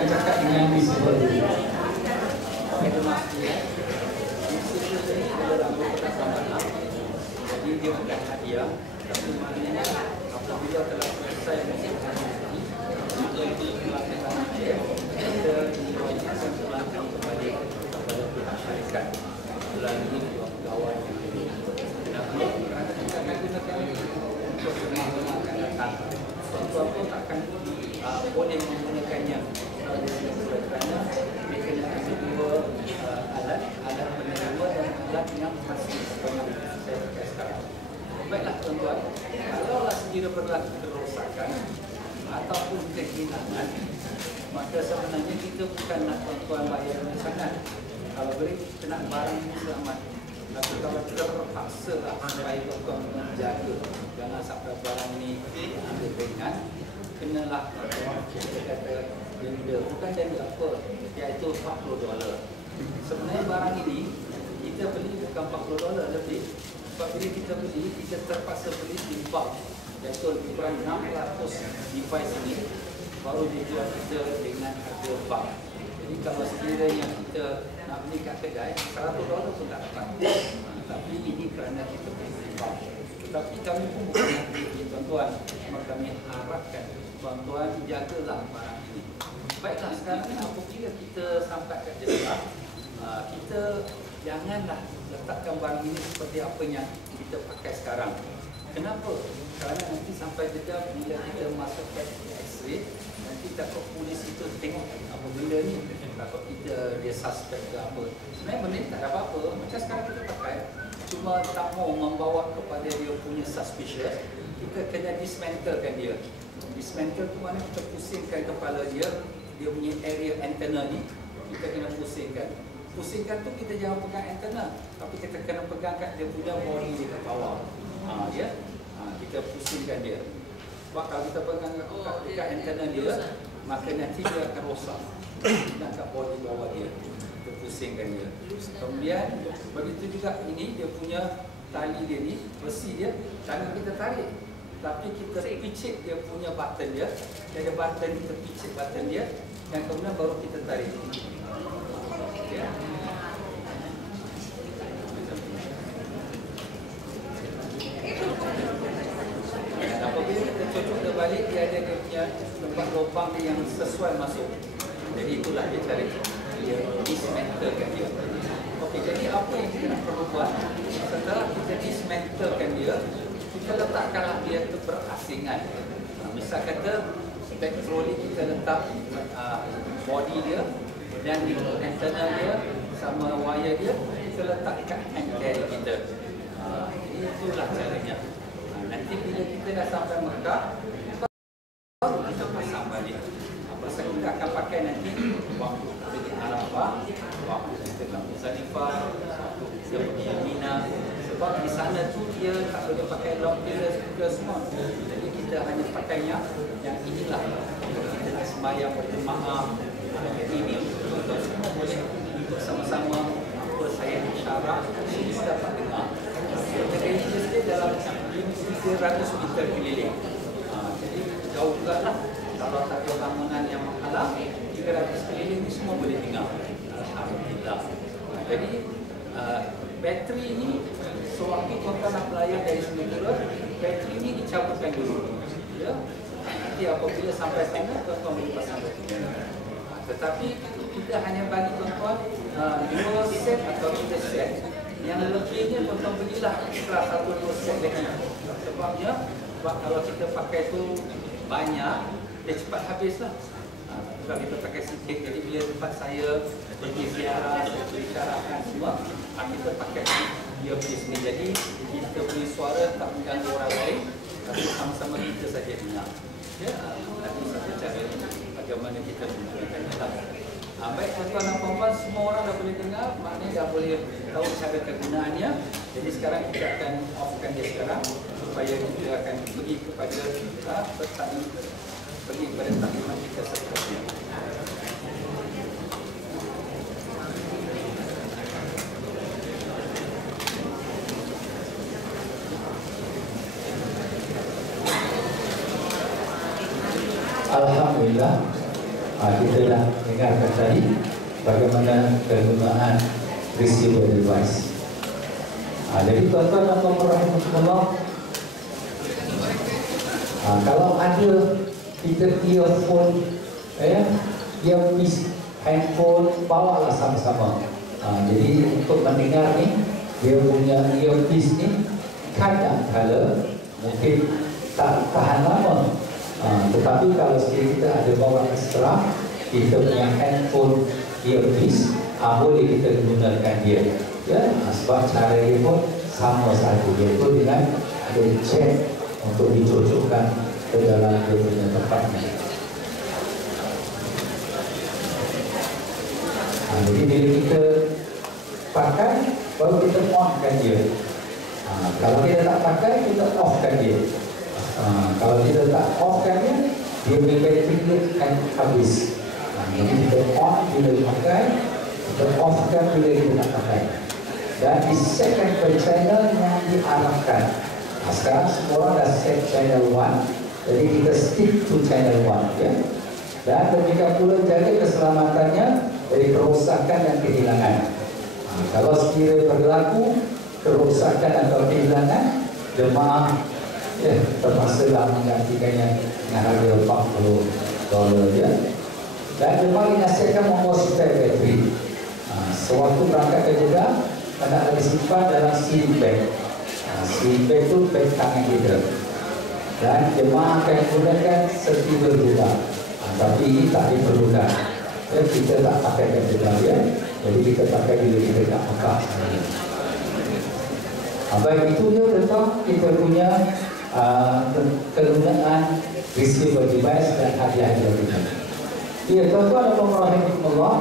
akan cakap dengan visible dulu. Jadi dia bukan hadiah, tapi maknanya apabila telah selesai melakukan ini, maka itu melakukan hadiah, kita diwajibkan melangkah kepada pihak syarikat melalui kawan yang ini. Dan kerana kita akan gunakan untuk semua akan datang, tuan-tuan pun takkan boleh menggunakannya kerana mereka kena ada dua alat penerima dan alat yang masih sebenarnya saya pakai sekarang. Baiklah tuan-tuan, kalaulah sekira berlaku kerosakan ataupun kehilangan, maka sebenarnya kita bukan nak tuan-tuan bayar sangat. Kalau boleh kita nak barang ini selamat. Tapi kalau terpaksa lah supaya tuan-tuan menjaga, jangan sampai barang ini ambil ringan, kenalah kita kata denda, bukan denda apa, iaitu $40. Sebenarnya barang ini kita beli bukan $40 lebih. Sebab bila kita beli, kita terpaksa beli di bulk, iaitu lebih kurang 600 device ini baru dijual kita dengan harga bulk. Jadi kalau sekiranya kita nak beli kat kedai, $100 pun tak dapat. Tapi ini kerana kita beli di bulk. Tetapi kami pun bukan nak beli tuan-tuan, maka kami harapkan tuan-tuan jagalah barang ini. Baiklah, sekarang apabila kita sampai ke Jeddah, kita janganlah letakkan barang ini seperti apa yang kita pakai sekarang. Kenapa? Kerana nanti sampai Jeddah, bila kita masuk ke X-ray, nanti takut polis itu tengok apa benda ni, takut kita dia suspect ke apa. Sebenarnya benda ni tak ada apa-apa, macam sekarang kita pakai, cuma tak mau membawa kepada dia punya suspicious, kita kena dismantlekan dia. Dismantle tu mana kita pusingkan kepala dia, dia punya area antena ni, kita kena pusingkan. Pusingkan tu kita jangan pegang antena, tapi kita kena pegang kat dia punya body dia kat bawah. Kita pusingkan dia. Sebab kalau kita pegang dekat antena dia, maka nanti dia akan rosak. Dan kat body bawah dia, kita pusingkan dia. Kemudian begitu juga ini dia punya tali dia ni, besi dia, jangan kita tarik, tapi kita picit dia punya button dia. Dia ada button, kita picit button dia, dan kemudian baru kita tarik. Ya. Dan apabila kita cocok dia balik, dia ada dia punya tempat lubang dia yang sesuai masuk. Jadi itulah dia cara dia dismantlekan dia. Okey, jadi apa yang kita nak perlu buat? Setelah kita dismantlekan dia, kita letakkanlah dia ke berasingan. Misal kata back trolley kita letak body dia dan antena dia sama wire dia, kita letak kat hand carry kita. Jadi itulah caranya. Nanti bila kita dah sampai Mekah, baru kita pasang balik. Pasal kita akan pakai nanti waktu pergi Arafah, waktu kita ke Muzdalifah, waktu kita pergi Mina. Sebab di sana tu dia tak boleh pakai lock dia juga semua. Jadi kita hanya pakainya yang inilah. Kita nak sembahyang berjemaah. Jadi ini untuk semua boleh untuk sama-sama apa saya isyarat kita dapat dengar. Range dia dalam 300 meter keliling. Jadi jauh juga lah. Kalau tak ada bangunan yang menghalang, 300 keliling ni semua boleh dengar. Alhamdulillah. Jadi bateri ini sewaktu tuan-tuan nak belayar dari Singapura, bateri ini dicabutkan dulu. Ya. Nanti apabila sampai sana, tuan-tuan boleh pasang bateri. Tetapi kita hanya bagi tuan-tuan 2 set atau 3 set. Yang lebihnya tuan-tuan belilah extra 1-2 set lagi. Sebab kalau kita pakai tu banyak, dia cepat habislah. Kalau kita pakai sikit, jadi bila tempat saya pergi ziarah, saya bicarakan semua, kita pakai dia piece ni. Jadi kita punya suara tak mengganggu orang lain, tapi sama-sama kita saja dengar. Ya, nanti satu cara bagaimana kita menggunakannya lah. Baik tuan-tuan dan puan-puan, semua orang dah boleh dengar, maknanya dah boleh tahu cara kegunaannya. Jadi sekarang kita akan offkan dia sekarang, supaya kita akan pergi kepada pergi kepada taklimat kita seterusnya. Alhamdulillah, kita dah dengarkan tadi bagaimana kegunaan receiver device. Jadi tuan-tuan dan puan-puan rahimahullah, kalau ada kita earphone, earpiece, handphone, bawalah sama-sama. Jadi untuk mendengar ni, dia punya earpiece ni kadang-kala mungkin tak tahan lama, tetapi kalau sekiranya kita ada bawa ekstra, kita punya handphone earpiece, boleh kita gunakan dia, ya, sebab cara dia pun sama saja, iaitu dengan ada jack untuk dicocokkan ke dalam dia punya tempatnya. Jadi bila kita pakai, baru kita on-kan dia. Kalau kita tak pakai, kita off-kan dia. Kalau kita tak off-kan dia punya bateri akan habis. Jadi kita on bila dipakai, kita off-kan bila kita tak pakai. Dan disetkan ke channel yang diarahkan. Sekarang semua orang dah set channel 1, jadi kita stick to channel 1, ya. Dan demikian pula jaga keselamatannya dari kerosakan dan kehilangan. Kalau sekiranya berlaku kerosakan atau kehilangan, jemaah terpaksa menggantikannya dengan harga $40, ya. Dan jemaah dinasihatkan membawa spare bateri. Sewaktu berangkat ke Jeddah, anda ada simpan dalam sling bag. Sling bag itu bag tangan kita. Dan jemaah akan gunakan setiap juga. Tapi ini tak diperlukan. Kita tak pakai ke Jeddah, ya. Jadi kita pakai bila kita tak Mekah. Baik, itu dia tentang kita punya kegunaan receiver device dan hadiah-hadiah kita. Ya, tuan-tuan dan puan-puan rahimahullah,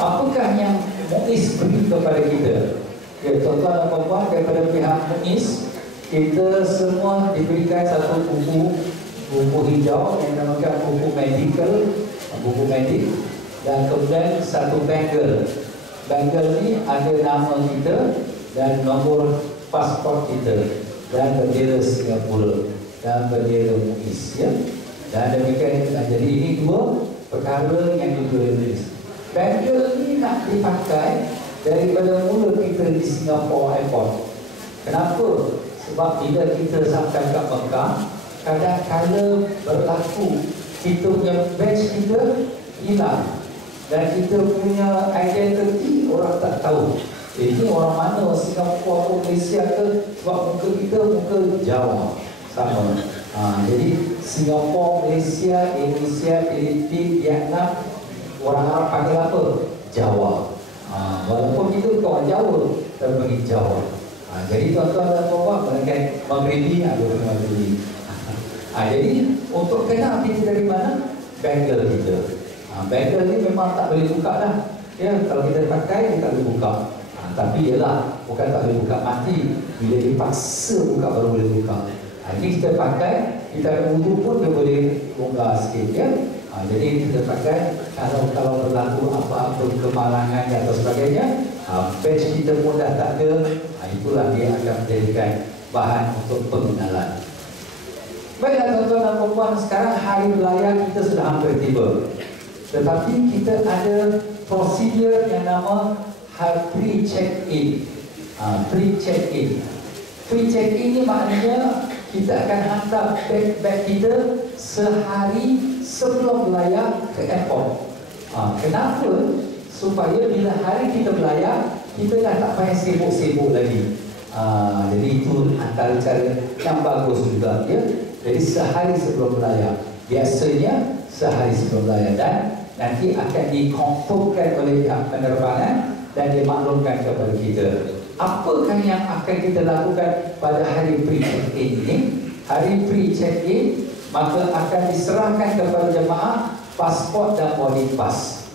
apakah yang Muiz beri kepada kita? Ya, tuan-tuan dan puan-puan, daripada pihak Muiz, kita semua diberikan satu buku hijau yang dinamakan buku medik, dan kemudian satu bangle. Bangle ni ada nama kita dan nombor pasport kita dan bendera Singapura dan bendera Muiz, ya. Dan demikian, jadi ini dua perkara yang ditulis. Bangle ni nak dipakai daripada mula kita di Singapore Airport. Kenapa? Sebab bila kita sampai ke Mekah, kadang-kadang berlaku kita punya badge kita hilang dan kita punya identiti orang tak tahu. Ini orang mana, Singapura atau Malaysia ke, sebab muka kita muka Jawa sama. Jadi Singapura, Malaysia, Indonesia, Filipina, Vietnam, orang Arab panggil apa? Jawa. Walaupun kita bukan orang Jawa, tapi panggil Jawa. Jadi tuan-tuan dan puan-puan, mereka Maghribi, ada orang Maghribi. Jadi untuk kenal kita dari mana? Bangle kita. Bangle ni memang tak boleh buka dah, ya. Kalau kita pakai, dia tak boleh buka. Tapi ialah, bukan tak boleh buka mati, bila dipaksa buka baru boleh buka. Jadi kita pakai, kita wudu pun dia boleh longgar sikit, ya. Jadi kita pakai, kalau berlaku apa-apa kemalangan atau sebagainya, badge kita pun dah tak ada, itulah dia akan menjadikan bahan untuk pengenalan. Baiklah tuan-tuan dan puan-puan, sekarang hari raya kita sudah hampir tiba. Tetapi kita ada prosedur yang nama pre-check-in. Pre-check-in ni maknanya kita akan hantar beg-beg kita sehari sebelum belayar ke airport. Kenapa? Supaya bila hari kita belayar, kita dah tak payah sibuk-sibuk lagi. Jadi itu antara cara yang bagus juga, ya. Jadi sehari sebelum belayar, biasanya sehari sebelum belayar, dan nanti akan dikonfirmkan oleh pihak penerbangan dan dimaklumkan kepada kita. Apakah yang akan kita lakukan pada hari pre-check-in ini? Hari pre-check-in, maka akan diserahkan kepada jemaah pasport dan boarding pass.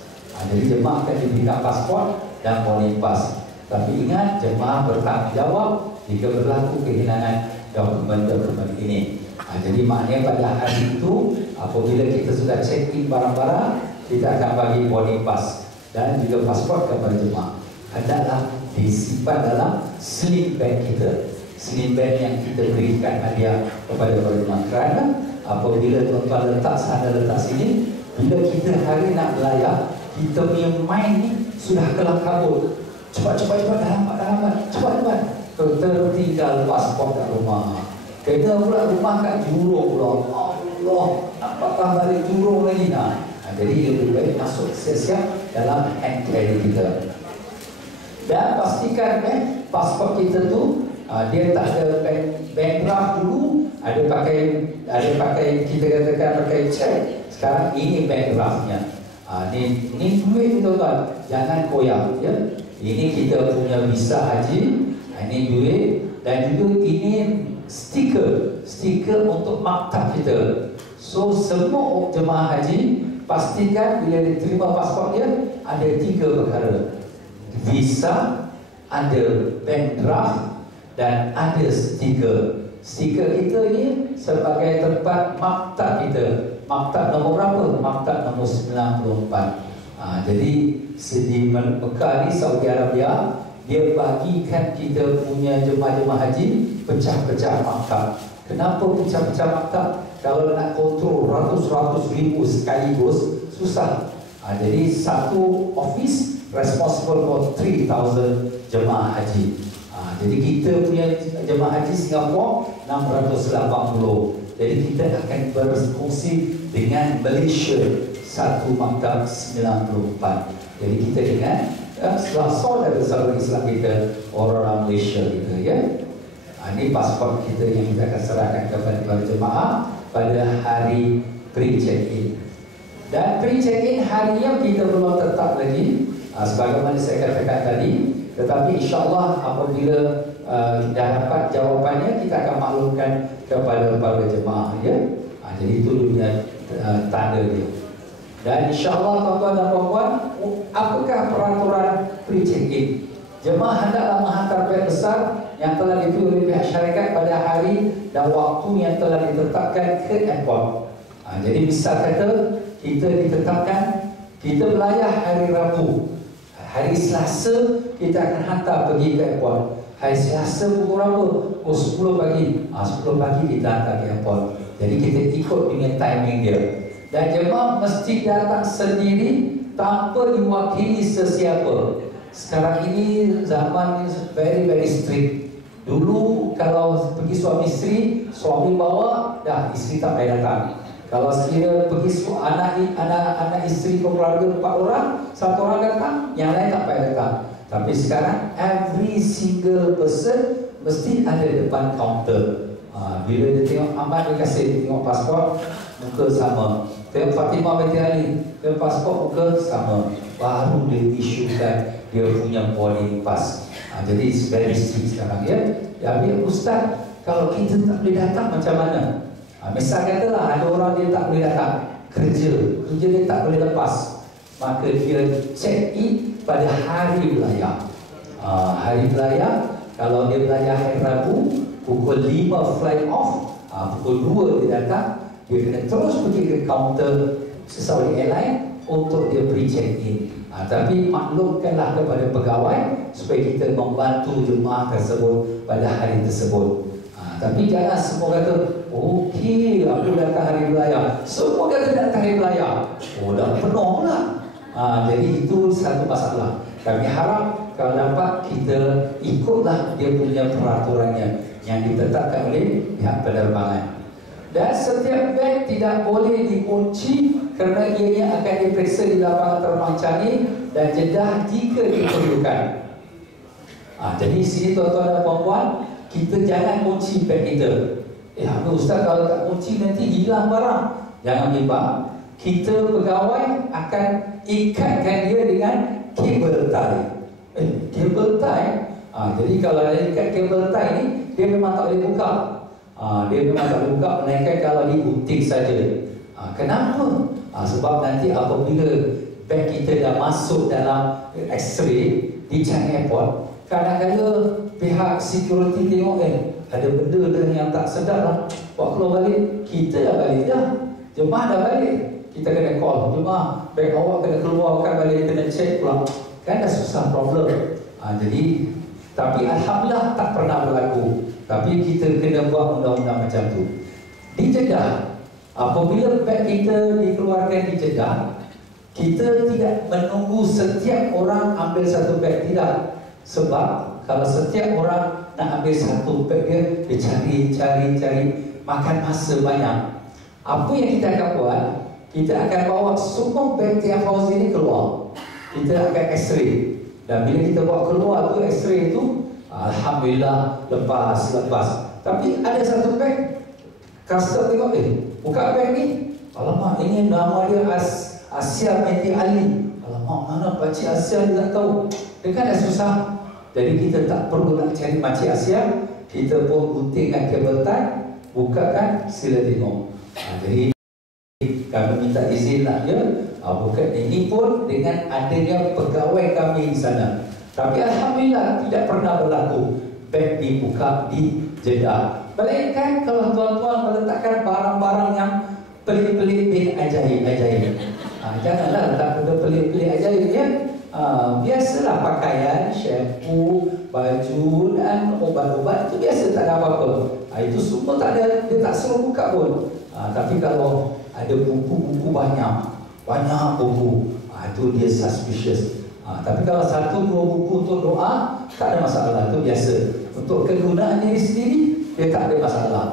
Jadi jemaah akan diberikan pasport dan boarding pass. Tapi ingat, jemaah bertanggungjawab jika berlaku kehilangan dokumen-dokumen ini. Jadi maknanya pada hari itu, apabila kita sudah check-in barang-barang, kita akan bagi boarding pass dan juga pasport kepada jemaah. Adalah disimpan dalam sling bag kita. sling bag yang kita berikan hadiah kepada para jemaah. Kerana apabila tuan-tuan letak sana letak sini, bila kita hari nak belayar, kita punya mind ni sudah kelam kabut. Cepat dah lambat, cepat. Tertinggal pasport kat rumah. Kena pula rumah kat Jurong pula. Allah, nak patah balik Jurong lagi nak. Jadi lebih baik masuk siap-siap dalam hand carry kita. Dan pastikan pasport kita tu dia tak ada bank draft dulu, ada pakai kita katakan pakai cek. Sekarang ini bank draftnya. Ni duit tuan-tuan, jangan koyak ya. Ini kita punya visa haji, ini duit, dan juga ini stiker untuk maktab kita. So semua jemaah haji pastikan bila diterima pasport dia ada 3 perkara: visa, ada bank draft, dan ada stiker. Stiker kita ni sebagai tempat maktab kita. Maktab nombor berapa? Maktab nombor 94. Jadi di Mekah ni, Saudi Arabia, dia bagikan kita punya jemaah-jemaah haji pecah-pecah maktab. Kenapa pecah-pecah maktab? Kalau nak kontrol ratus-ratus ribu sekaligus, susah. Jadi satu office responsible for 3,000 jemaah haji. Jadi kita punya jemaah haji Singapura 680. Jadi kita akan berfungsi dengan Malaysia satu maktab 94. Jadi kita dengan saudara-saudara Islam kita, orang Malaysia kita ya. Ini pasport kita yang kita akan serahkan kepada para jemaah pada hari pre-check-in. Dan pre-check-in hari yang kita belum tetap lagi, sebagaimana saya katakan tadi. Tetapi insyaAllah apabila dah dapat jawapannya, kita akan maklumkan kepada para jemaah ya. Jadi itu dunia tanda dia. Dan insyaAllah tuan-tuan dan puan-puan, apakah peraturan pre-check-in? Jemaah hendaklah menghantar beg besar yang telah dipilih oleh pihak syarikat pada hari dan waktu yang telah ditetapkan ke airport. Jadi misal kata kita ditetapkan kita belayar hari Rabu, hari Selasa kita akan hantar pergi ke airport. Hari Selasa pukul berapa? Pukul 10 pagi. 10 pagi kita hantar ke airport. Jadi kita ikut dengan timing dia. Dan jemaah mesti datang sendiri tanpa diwakili sesiapa. Sekarang ini zaman very strict. Dulu kalau pergi suami isteri, suami bawa, dah isteri tak payah datang. Kalau sekiranya pergi anak isteri keluarga 4 orang, 1 orang datang, yang lain tak payah datang. Tapi sekarang every single person mesti ada depan kaunter. Bila dia tengok Ahmad, dia kasih dia tengok pasport, muka sama. Tengok Fatimah binti Ali, tengok pasport, muka sama. Baru dia isukan dia punya boarding pass. Jadi very strict sekarang ya. Tapi Ustaz, kalau kita tak boleh datang macam mana? Misal katalah ada orang dia tak boleh datang kerja dia tak boleh lepas, maka dia check in pada hari belayar. Hari belayar, kalau dia belayar hari Rabu, pukul 5 flight off, pukul 2 dia datang, dia kena terus pergi ke kaunter Saudi Airline untuk dia pre-check in. Tapi maklumkanlah kepada pegawai supaya kita membantu jemaah tersebut pada hari tersebut. Tapi jangan semua kata, okey, aku datang hari belayar. Semua kata datang hari belayar. Dah penuh pula. Jadi itu satu masalah. Kami harap kalau dapat kita ikutlah dia punya peraturannya yang ditetapkan oleh pihak penerbangan. Dan setiap beg tidak boleh dikunci kerana ianya akan diperiksa di lapangan terbang Changi dan Jeddah jika diperlukan. Jadi sini tuan-tuan dan puan-puan, kita jangan kunci beg kita. Ustaz, kalau tak kunci nanti hilang barang. Jangan bimbang. Kita pegawai akan ikatkan dia dengan kabel tie. Kabel tie. Jadi kalau ada ikat kabel tie ni, dia memang tak boleh buka. Dia memang tak boleh buka, melainkan kalau digunting saja. Kenapa? Sebab nanti apabila beg kita dah masuk dalam X-ray di Changi Airport, kadang-kadang pihak security tengok ada benda dah yang tak sedap lah. Buat keluar balik, kita dah balik dah. Jemaah dah balik. Kita kena call, jemaah, beg awak kena keluarkan balik, kena check pula. Kan dah susah problem. Jadi, tapi Alhamdulillah tak pernah berlaku. Tapi kita kena buat undang-undang macam tu. Di Jeddah, apabila beg kita dikeluarkan di Jeddah, kita tidak menunggu setiap orang ambil satu beg, tidak. Sebab kalau setiap orang nak ambil satu beg dia cari, makan masa banyak. Apa yang kita akan buat? Kita akan bawa semua beg Tia Fauzi ini keluar. Kita akan x-ray. Dan bila kita bawa keluar tu x-ray tu, alhamdulillah lepas. Tapi ada satu beg, custom tengok, buka beg ni, alamak, ini nama dia Asia binti Ali. Alamak, mana Pakcik Asia dia tak tahu. Dia kan dah susah. Jadi kita tak perlu nak cari Pakcik Asia. Kita pun guntingkan kabel tie, bukakan, sila tengok. Jadi kami minta izin nak bukan ini pun dengan adanya pegawai kami di sana. Tapi alhamdulillah tidak pernah berlaku beg dibuka di Jeddah. Melainkan kalau tuan-tuan meletakkan barang-barang yang pelik-pelik bin ajaib. Janganlah letak benda pelik-pelik ajaib ya. Biasalah pakaian, shampoo, baju dan obat-obat itu biasa, tak ada apa-apa. Itu semua tak ada, dia tak suruh buka pun. Tapi kalau ada buku-buku banyak buku, itu dia suspicious. Tapi kalau 1-2 buku untuk doa, tak ada masalah, itu biasa. Untuk kegunaan diri sendiri, dia tak ada masalah.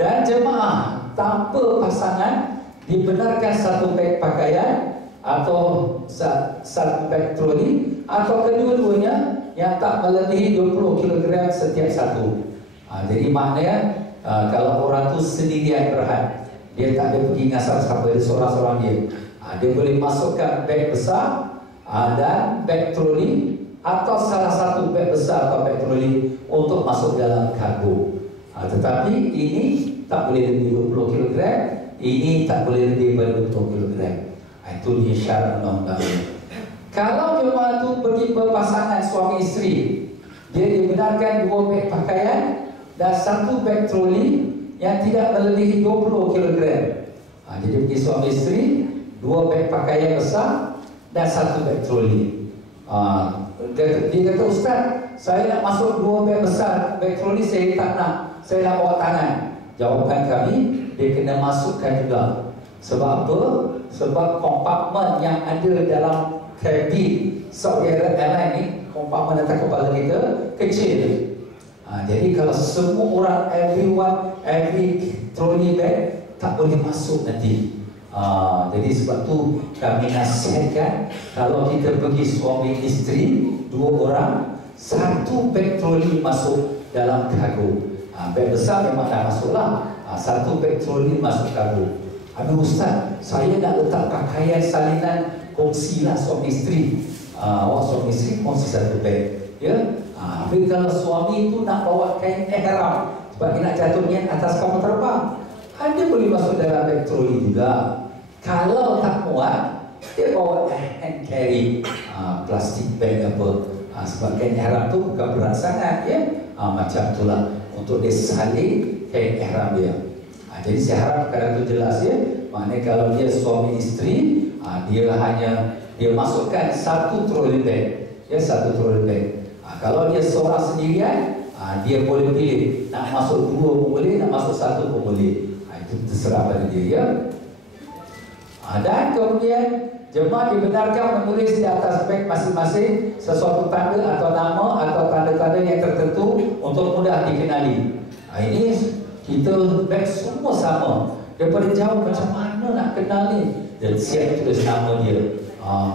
Dan jemaah tanpa pasangan dibenarkan satu beg pakaian atau satu beg troli, atau kedua-duanya yang tak melebihi 20 kg setiap satu. Jadi maknanya kalau orang tu sendirian berhad, dia tak ada pergi ngasal siapa, dia seorang-seorang dia. Dia boleh masukkan beg besar dan beg troli, atau salah satu beg besar atau beg troli untuk masuk dalam kargo. Tetapi ini tak boleh lebih 20 kg, ini tak boleh lebih daripada 20 kg. Itu dia syarat undang-undang. Kalau jemaah itu pergi berpasangan suami isteri, dia dibenarkan 2 beg pakaian dan 1 beg troli yang tidak melebihi 20 kg. Jadi pergi suami isteri, 2 beg pakaian besar dan 1 beg troli. Dia kata, Ustaz, saya nak masuk 2 beg besar, beg troli saya tak nak, saya nak bawa tangan. Jawapan kami, dia kena masukkan juga. Sebab apa? Sebab kompartmen yang ada dalam kabin Saudi Airlines ni, kompartmen atas kepala kita kecil. Jadi kalau semua orang, every trolley bag tak boleh masuk nanti. Jadi sebab tu kami nasihatkan, kalau kita pergi suami isteri 2 orang, 1 beg troli masuk dalam kargo. Beg besar memang dah masuklah, 1 beg troli masuk kargo. Aduh Ustaz, saya nak letak pakaian salinan, kongsilah suami isteri. Suami isteri kongsi 1 beg, ya. Tapi kalau suami itu nak bawa kain ihram sebab dia nak jatuh niat atas kapal terbang, dia boleh masuk dalam beg troli juga. Kalau tak muat, dia bawa hand carry, plastik bag apa. Sebab kain ihram tu bukan berat sangat, ya. Macam itulah untuk dia salin kain ihram dia. Jadi saya harap perkara itu jelas, ya. Maknanya kalau dia suami isteri, dia masukkan 1 trolley bag, ya, 1 trolley bag. Kalau dia seorang sendirian, dia boleh pilih nak masuk 2 pun boleh, nak masuk 1 pun boleh. Itu terserah pada dia, ya. Dan kemudian jemaah dibenarkan menulis di atas beg masing-masing sesuatu tanda atau nama atau tanda-tanda yang tertentu untuk mudah dikenali. Ini kita beg semua sama. Daripada jauh macam mana nak kenal ni? Dan siap tulis nama dia,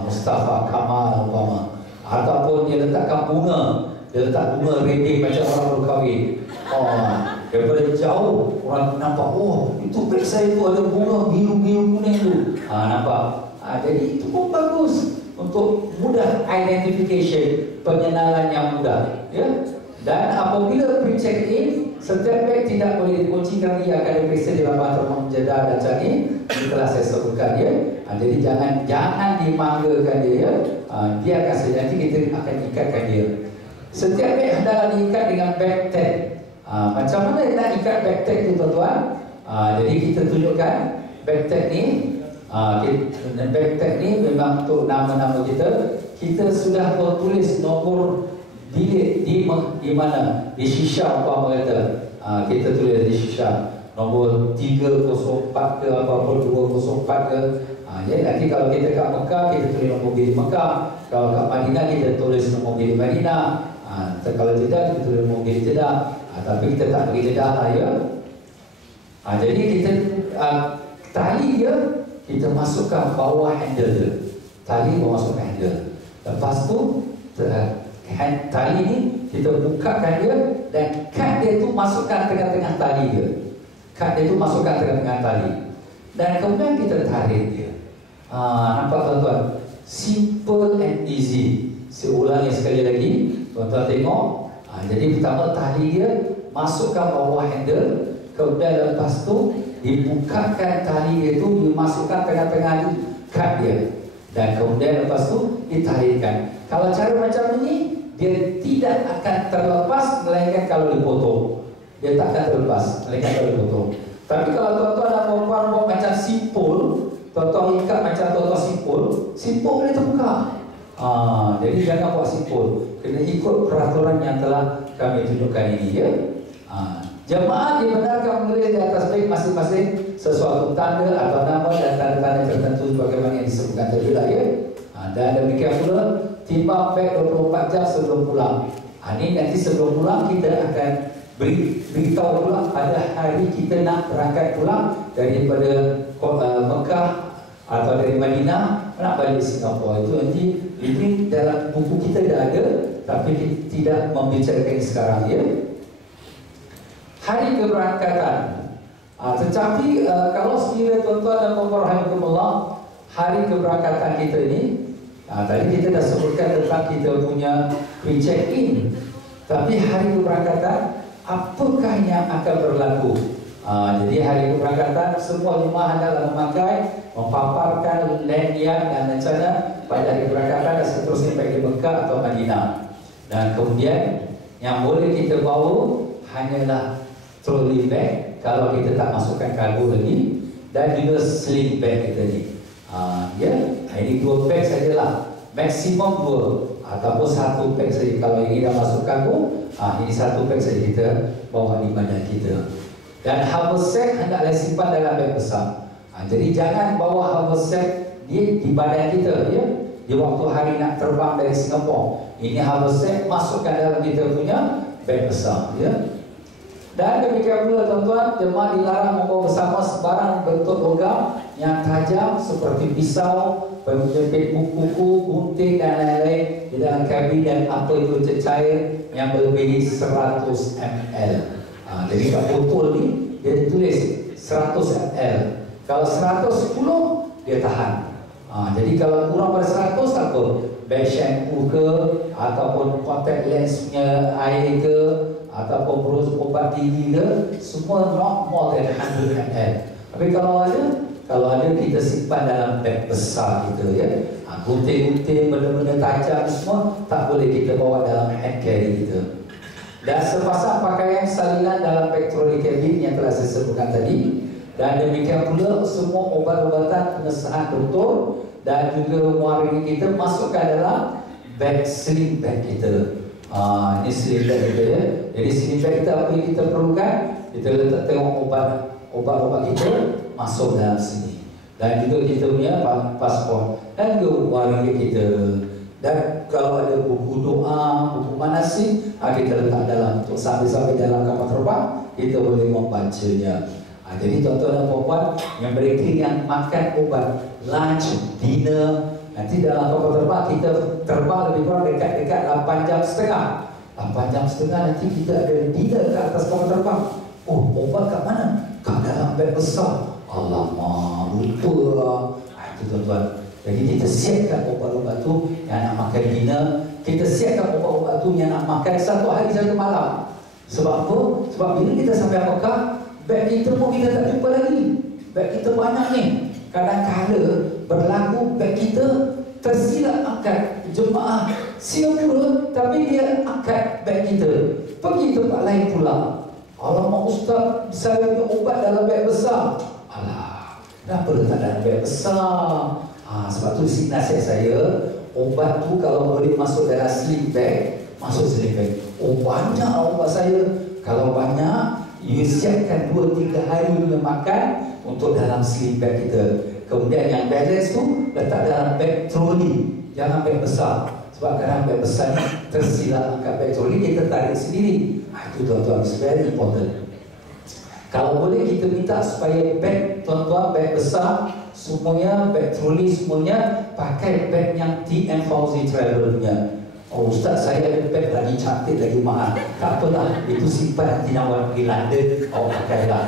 Mustafa Kamal umpama. Ataupun dia letakkan bunga, dia letak bunga redih macam orang baru kahwin. Daripada jauh orang nampak, itu beg saya tu ada bunga biru-biru kuning tu. Nampak? Jadi itu pun bagus untuk mudah identification, pengenalan yang mudah, ya. Dan apabila pre-check-in, setiap beg tidak boleh dikunci kerana ia akan diperiksa di lapangan terbang Jeddah dan Changi. Ini telah saya sebutkan, ya. Jadi jangan dimanggakan dia, ya. Dia akan nanti kita akan ikatkan dia. Setiap beg hendaklah diikat dengan bag tag. Macam mana nak ikat bag tag tu, tuan-tuan? Jadi kita tunjukkan bag tag ni. Bag tag ni memang untuk nama-nama kita. Kita sudah tulis nomor di mana di shisha apa kata, kita tulis di shisha nombor 304 ke apa 204 ke. Jadi nanti kalau kita kat Mekah kita tulis nombor bilik Mekah, kalau kat Madinah kita tulis nombor bilik Madinah, kalau Jeddah kita tulis nombor bilik Jeddah. Tapi kita tak bagi Jeddah lah ya. Jadi kita tali dia kita masukkan bawah handle dia. Tali masuk handle. Lepas tu tali ni kita bukakan dia dan kad dia tu masukkan tengah-tengah tali dia. Kad dia tu masukkan tengah-tengah tali. Dan kemudian kita tarik dia. Nampak tuan-tuan? Simple and easy. Saya ulangi sekali lagi. Tuan-tuan tengok. Jadi pertama tali dia masukkan bawah handle. Kemudian lepas tu dibukakan tali dia tu, dimasukkan tengah-tengah kad dia. Dan kemudian lepas tu ditarikkan. Kalau cara macam ini dia tidak akan terlepas melainkan kalau dipotong. Dia tak akan terlepas melainkan kalau dipotong. Tapi kalau tuan-tuan dan puan-puan buat macam simpul, tuan-tuan ikat macam tuan-tuan simpul boleh terbuka. Jadi jangan buat simpul. Kena ikut peraturan yang telah kami tunjukkan ini ya. Jemaah dibenarkan menulis di atas beg masing-masing sesuatu tanda atau nama dan tanda-tanda tertentu sebagaimana yang disebutkan tadi lah ya. Dan demikian pula timbang beg 24 jam sebelum pulang. Ini nanti sebelum pulang kita akan beritahu pula pada hari kita nak berangkat pulang daripada Mekah atau dari Madinah nak balik Singapura. Itu nanti ini dalam buku kita dah ada, tapi kita tidak membicarakan sekarang ya. Hari keberangkatan. Tetapi kalau sekiranya tuan-tuan dan puan-puan rahimakumullah, hari keberangkatan kita ini, tadi kita dah sebutkan tentang kita punya pre-check-in. Tapi hari keberangkatan, apakah yang akan berlaku? Jadi hari keberangkatan semua jemaah adalah mempaparkan lanyard dan rencana pada hari keberangkatan dan seterusnya baik di Mekah atau Madinah. Dan kemudian yang boleh kita bawa hanyalah trolley bag kalau kita tak masukkan kargo lagi, dan juga sling bag kita ni. Ini 2 bag sajalah, maksimum 2 ataupun 1 bag saja kalau ini dah masuk kargo. Ini 1 bag saja kita bawa di badan kita. Dan haversack hendaklah simpan dalam beg besar. Jadi jangan bawa haversack di badan kita ya. Di waktu hari nak terbang dari Singapura, ini haversack masukkan dalam kita punya beg besar ya. Dan demikian pula tuan-tuan, jemaah dilarang membawa bersama sebarang bentuk logam yang tajam seperti pisau, penjepit buku-buku, gunting dan lain-lain di dalam kabin, dan apa itu cecair yang melebihi 100 ml. Jadi kat botol ni dia tulis 100 ml. Kalau 110 dia tahan. Jadi kalau kurang pada 100 tak apa, bag shampoo ke ataupun contact lensnya air ke ataupun berus obat gigi ke, semua not more than 100 ml. Tapi kalau ada kita simpan dalam beg besar kita ya. Gunting-gunting, benda-benda tajam semua tak boleh kita bawa dalam hand carry kita. Dan sepasang pakaian salinan dalam beg trolley cabin yang telah saya sebutkan tadi. Dan demikian pula semua obat-obatan pengesahan doktor dan juga muarini kita masukkan dalam beg sling bag kita. Ini sling bag kita ya. Jadi sling bag kita apa yang kita perlukan, kita letak tengok obat-obat kita masuk dalam sini. Dan juga kita punya pasport dan juga muarini kita. Dan kalau ada buku doa, buku manasik, kita letak dalam untuk sambil-sambil dalam kapal terbang kita boleh membacanya. Jadi tuan-tuan dan puan-puan yang mereka yang makan obat lunch, dinner, nanti dalam kapal terbang kita terbang lebih kurang dekat-dekat 8 jam setengah. 8 jam setengah nanti kita ada dinner ke atas kapal terbang. Oh, obat kat mana? Kat dalam beg besar. Alamak, lupa lah. Itu tuan-tuan. Jadi kita siapkan obat-obat tu yang nak makan dinner. Kita siapkan obat-obat tu yang nak makan 1 hari 1 malam. Sebab apa? Sebab bila kita sampai Mekah, beg kita pun kita tak jumpa lagi. Beg kita banyak ni. Kadang-kadang berlaku beg kita tersilap angkat. Jemaah Singapura tapi dia angkat beg kita pergi tempat lain pula. Alamak ustaz, saya punya obat dalam beg besar. Alah, kenapa letak dalam beg besar? Sebab tu nasihat saya, obat tu kalau boleh masuk dalam sling bag, masuk sling bag. Oh banyak obat saya. Kalau banyak, you siapkan 2-3 hari punya makan untuk dalam sling bag kita. Kemudian yang balance tu letak dalam bag troli, jangan bag besar. Sebab kadang bag besar ni tersilap angkat bag troli, kita tarik sendiri. Itu tuan-tuan, it's very important. Kalau boleh kita minta supaya bag tuan-tuan, bag besar semuanya, bag troli semuanya pakai bag yang TM Fauzi Travel punya. Oh Ustaz, saya ada bag lagi cantik, lagi mahal. Tak apalah, itu simpan nanti nak pergi London, pakailah.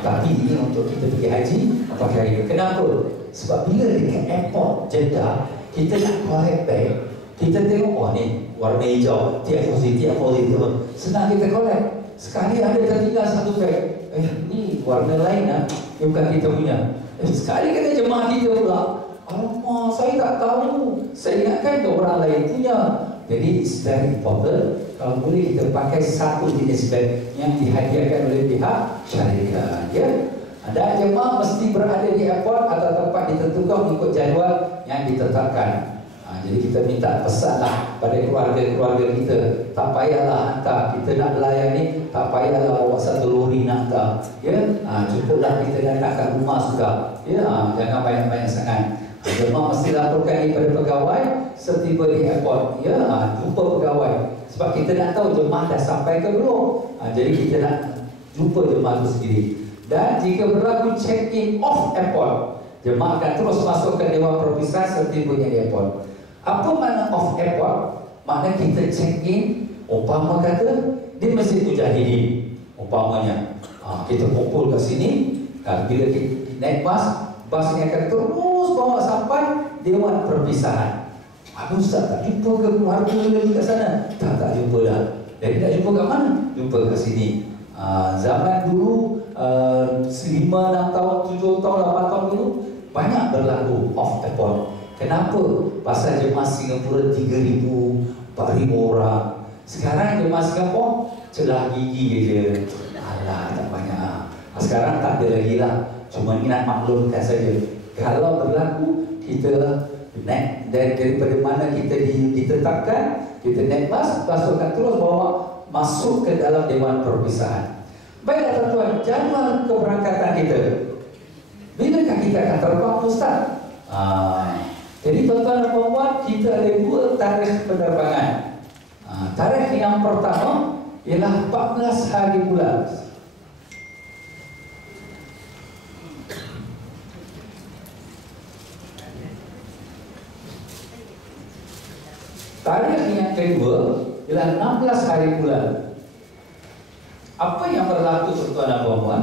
Tapi ini untuk kita pergi haji, pakai. Kenapa? Sebab bila dekat airport Jeddah, kita nak collect bag, kita tengok, oh ni warna hijau, TM Fauzi tu, senang kita collect. Sekali ada tertinggal satu bag, ni warna lain lah, ni bukan kita punya. Sekali kena jemaah kita pula, alamak, saya tak tahu, saya ingatkan ke orang lain punya. Jadi it's very important. Kalau boleh kita pakai satu jenis bag yang dihadiahkan oleh pihak syarikat, ya. Anda jemaah mesti berada di airport atau tempat ditentukan mengikut jadual yang ditetapkan. Jadi kita minta pesanlah pada keluarga-keluarga kita, tak payahlah hantar, kita nak layani, tak payahlah bawa satu lori nak hantar, ya. Cukuplah kita datang rumah sudah, ya. Jangan banyak-banyak sangat. Jemaah mesti laporkan kepada pegawai setiba di airport, ya. Jumpa pegawai, sebab kita nak tahu jemaah dah sampai ke belum. Jadi kita nak jumpa jemaah itu sendiri. Dan jika berlaku check-in off airport, jemaah akan terus masuk ke Dewan Perpisahan setibanya di airport. Apa makna off airport? Makna kita check-in, umpama kata di Masjid Mujahidin, umpamanya kita kumpul ke sini, bila kita naik bas ini akan terus bawa sampai Dewan Perpisahan. Aduh Ustaz, tak jumpa ke keluarga lagi kat sana? Tak jumpa dah. Jadi tak jumpa kat mana? Jumpa kat sini. Zaman dulu 5, 6 tahun, 7 tahun, 8 tahun dulu banyak berlaku off airport. Kenapa? Pasal jemaah Singapura 3,000, 4,000 orang. Sekarang jemaah Singapura celah gigi je. Alah, tak banyak. Sekarang tak ada lagi lah. Cuma ni nak maklumkan saja. Kalau berlaku, kita naik daripada mana kita ditetapkan, kita naik bas tu akan terus bawa masuk ke dalam Dewan Perpisahan. Baiklah tuan-tuan, jadual keberangkatan kita. Bilakah kita akan terbang, Ustaz? Jadi tuan-tuan dan puan-puan, kita ada 2 tarikh penerbangan. Tarikh yang pertama ialah 14 hari bulan. Tarikh yang kedua ialah 16 hari bulan. Apa yang berlaku tuan-tuan dan puan-puan?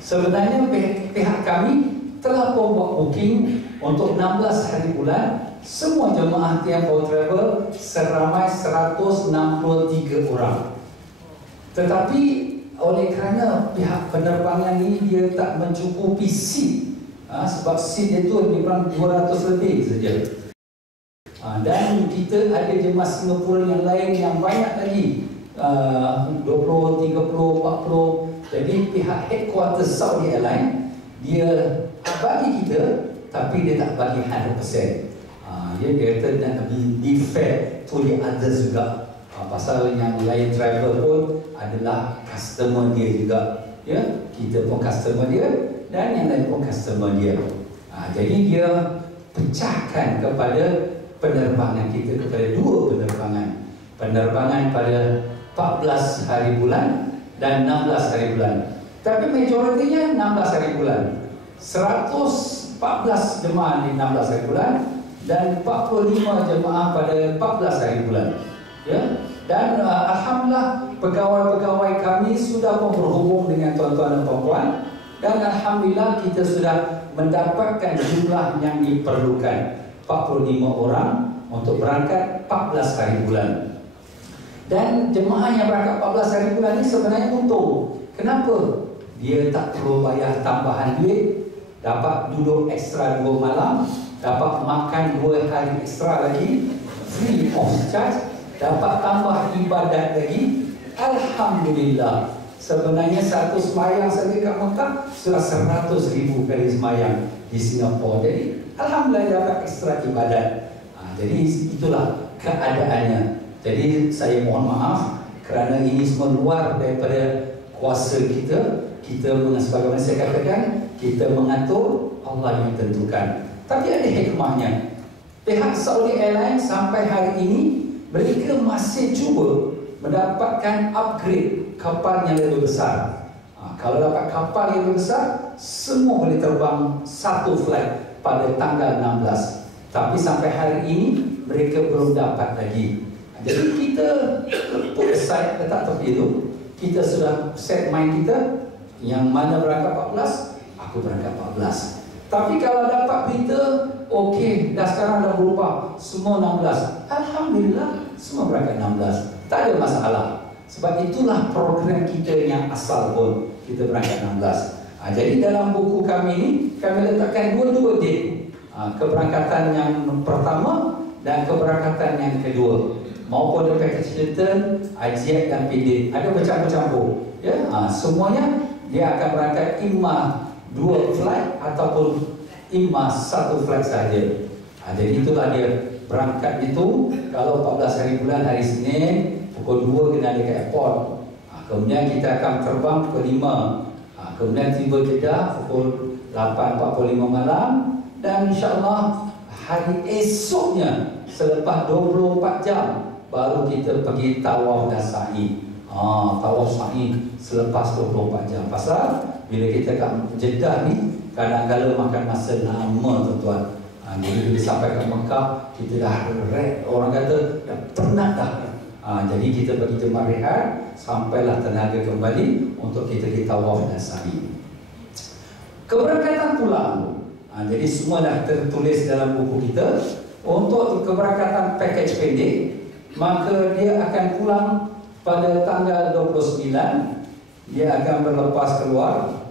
Sebenarnya pihak kami telah membuat booking untuk 16 hari bulan semua jemaah TM Travel seramai 163 orang. Tetapi oleh kerana pihak penerbangan ini dia tak mencukupi seat, sebab seat itu lebih kurang 200 lebih saja. Dan kita ada jemaah Singapura yang lain yang banyak lagi, 20, 30, 40. Jadi pihak headquarters Saudi Airlines dia bagi kita, tapi dia tak bagi 100%. Dia kata nak be fair to the others juga. Pasal yang lain travel pun adalah customer dia juga, ya. Kita pun customer dia dan yang lain pun customer dia. Jadi dia pecahkan kepada penerbangan kita kepada 2 penerbangan. Penerbangan pada 14 hari bulan dan 16 hari bulan. Tapi majoritinya 16 hari bulan. 114 jemaah di 16 hari bulan dan 45 jemaah pada 14 hari bulan, ya. Dan alhamdulillah pegawai-pegawai kami sudah pun berhubung dengan tuan-tuan dan puan-puan, dan alhamdulillah kita sudah mendapatkan jumlah yang diperlukan, 45 orang untuk berangkat 14 hari bulan. Dan jemaah yang berangkat 14 hari bulan ini sebenarnya untung. Kenapa? Dia tak perlu bayar tambahan duit, dapat duduk ekstra 2 malam, dapat makan 2 hari ekstra lagi, free of charge, dapat tambah ibadat lagi. Alhamdulillah. Sebenarnya satu semayang saja kat Mekah sudah 100,000 kali semayang di Singapura. Jadi alhamdulillah dapat ekstra ibadat. Jadi itulah keadaannya. Jadi saya mohon maaf kerana ini semua luar daripada kuasa kita. Kita sebagaimana saya katakan, kita mengatur, Allah yang tentukan. Tapi ada hikmahnya. Pihak Saudi Airlines sampai hari ini mereka masih cuba mendapatkan upgrade kapal yang lebih besar. Kalau dapat kapal yang lebih besar, semua boleh terbang satu flight pada tanggal 16. Tapi sampai hari ini mereka belum dapat lagi. Jadi kita put aside, letak tepi itu, kita sudah set mind kita, yang mana berangkat 14, aku berangkat 14. Tapi kalau dapat berita, okey, dah sekarang dah berubah, semua 16. Alhamdulillah, semua berangkat 16. Tak ada masalah. Sebab itulah program kita yang asal pun, kita berangkat 16. Jadi dalam buku kami ini, kami letakkan dua-dua date. Keberangkatan yang pertama dan keberangkatan yang kedua. Maupun dekat Hilton, Ajiat dan Pidin. Ada bercampur-campur. Ya? Semuanya dia akan berangkat imma 2 flight ataupun imma 1 flight saja. Jadi itulah dia. Berangkat itu kalau 14 hari bulan hari Senin pukul 2 kena ada ke airport. Kemudian kita akan terbang pukul 5. Kemudian tiba Jeddah pukul 8.45 malam. Dan insyaAllah hari esoknya selepas 24 jam baru kita pergi tawaf dan sa'i. Tawaf sa'i selepas 24 jam. Pasal bila kita kat Jeddah ni kadang-kadang makan masa lama tuan-tuan. Jadi bila sampai ke Mekah kita dah orang kata dah penat dah. Jadi kita bagi jemaah rehat sampailah tenaga kembali untuk kita pergi tawaf dan sa'i. Keberangkatan pulang. Jadi semua dah tertulis dalam buku kita. Untuk keberangkatan package pendek, maka dia akan pulang pada tanggal 29. Dia akan berlepas keluar.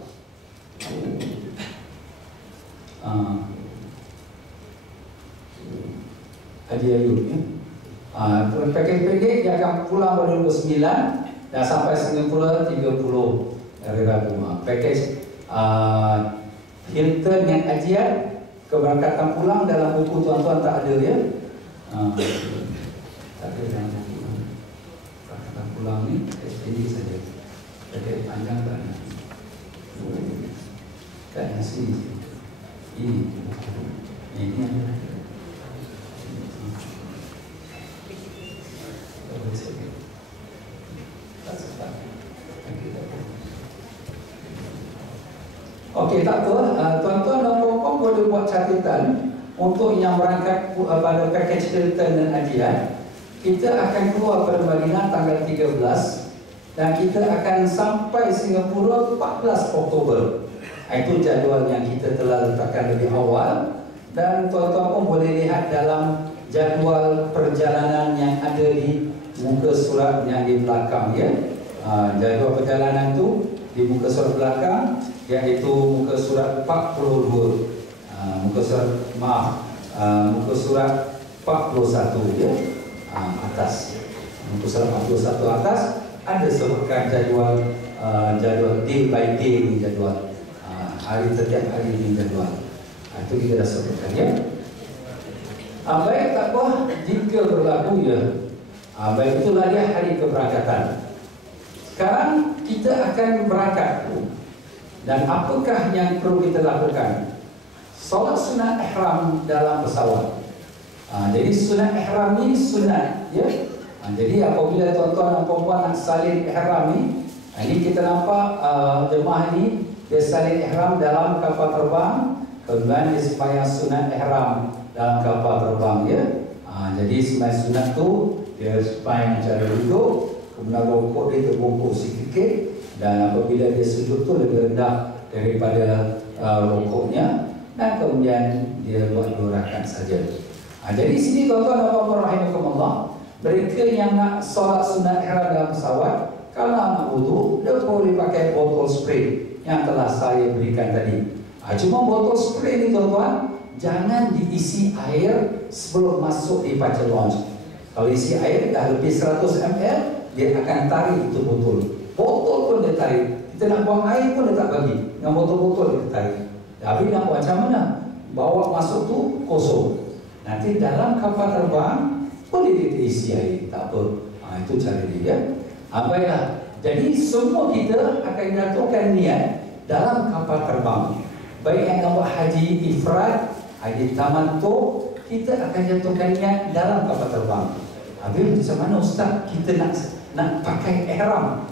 Haji Ayub ya. Package pendek dia akan pulang pada 29 dan sampai Singapura 30 hari Rabu. Package Hilton yang Ajiat keberangkatan pulang dalam buku tuan-tuan tak ada ya. Tak ada dalam buku. Keberangkatan pulang ni SPD saja. Package panjang tak ada. Tak ada sini. Ini ada. Okey, tak apa. Tuan-tuan dan puan-puan boleh buat catatan untuk yang berangkat pada package Hilton dan Ajiat. Kita akan keluar pada Madinah tanggal 13 dan kita akan sampai Singapura 14 Oktober. Itu jadual yang kita telah letakkan lebih awal dan tuan-tuan pun boleh lihat dalam jadual perjalanan yang ada di muka surat yang di belakang ya. Jadual perjalanan tu di muka surat belakang, iaitu muka surat 42. Muka surat 41 ya. Atas. Muka surat 41 atas ada sebutkan jadual day by day ni jadual. Hari setiap hari ni jadual. Itu kita dah sebutkan ya. Baik, tak apa jika berlaku ya. Baik, itulah dia hari keberangkatan. Sekarang kita akan berangkat. Dan apakah yang perlu kita lakukan? Solat sunat ihram dalam pesawat. Jadi sunat ihram ni sunat ya. Jadi apabila tuan-tuan dan puan-puan nak salin ihram ni, ini kita nampak jemaah ni dia salin ihram dalam kapal terbang, kemudian dia sembahyang sunat ihram dalam kapal terbang ya. Jadi sembahyang sunat tu dia sembahyang cara duduk, kemudian rokok dia terbungkus sikit dan apabila dia sujud tu lebih rendah daripada rokoknya dan kemudian dia buat 2 rakaat saja. Jadi sini tuan-tuan dan puan-puan rahimakumullah, mereka yang nak solat sunat ihram dalam pesawat, kalau nak wudu dia boleh pakai botol spray yang telah saya berikan tadi. Cuma botol spray ni tuan-tuan jangan diisi air sebelum masuk di departure lounge. Kalau isi air dah lebih 100 ml, dia akan tarik itu botol. Botol pun dia tarik. Kita nak buang air pun dia tak bagi. Dengan botol-botol dia tarik. Habis nak buat macam mana? Bawa masuk tu kosong. Nanti dalam kapal terbang, boleh kita isi air, tak apa. Itu cara dia. Baiklah. Jadi semua kita akan jatuhkan niat dalam kapal terbang. Baik yang nak buat haji ifrad, haji tamattu, kita akan jatuhkan niat dalam kapal terbang. Habis macam mana Ustaz kita nak pakai ihram?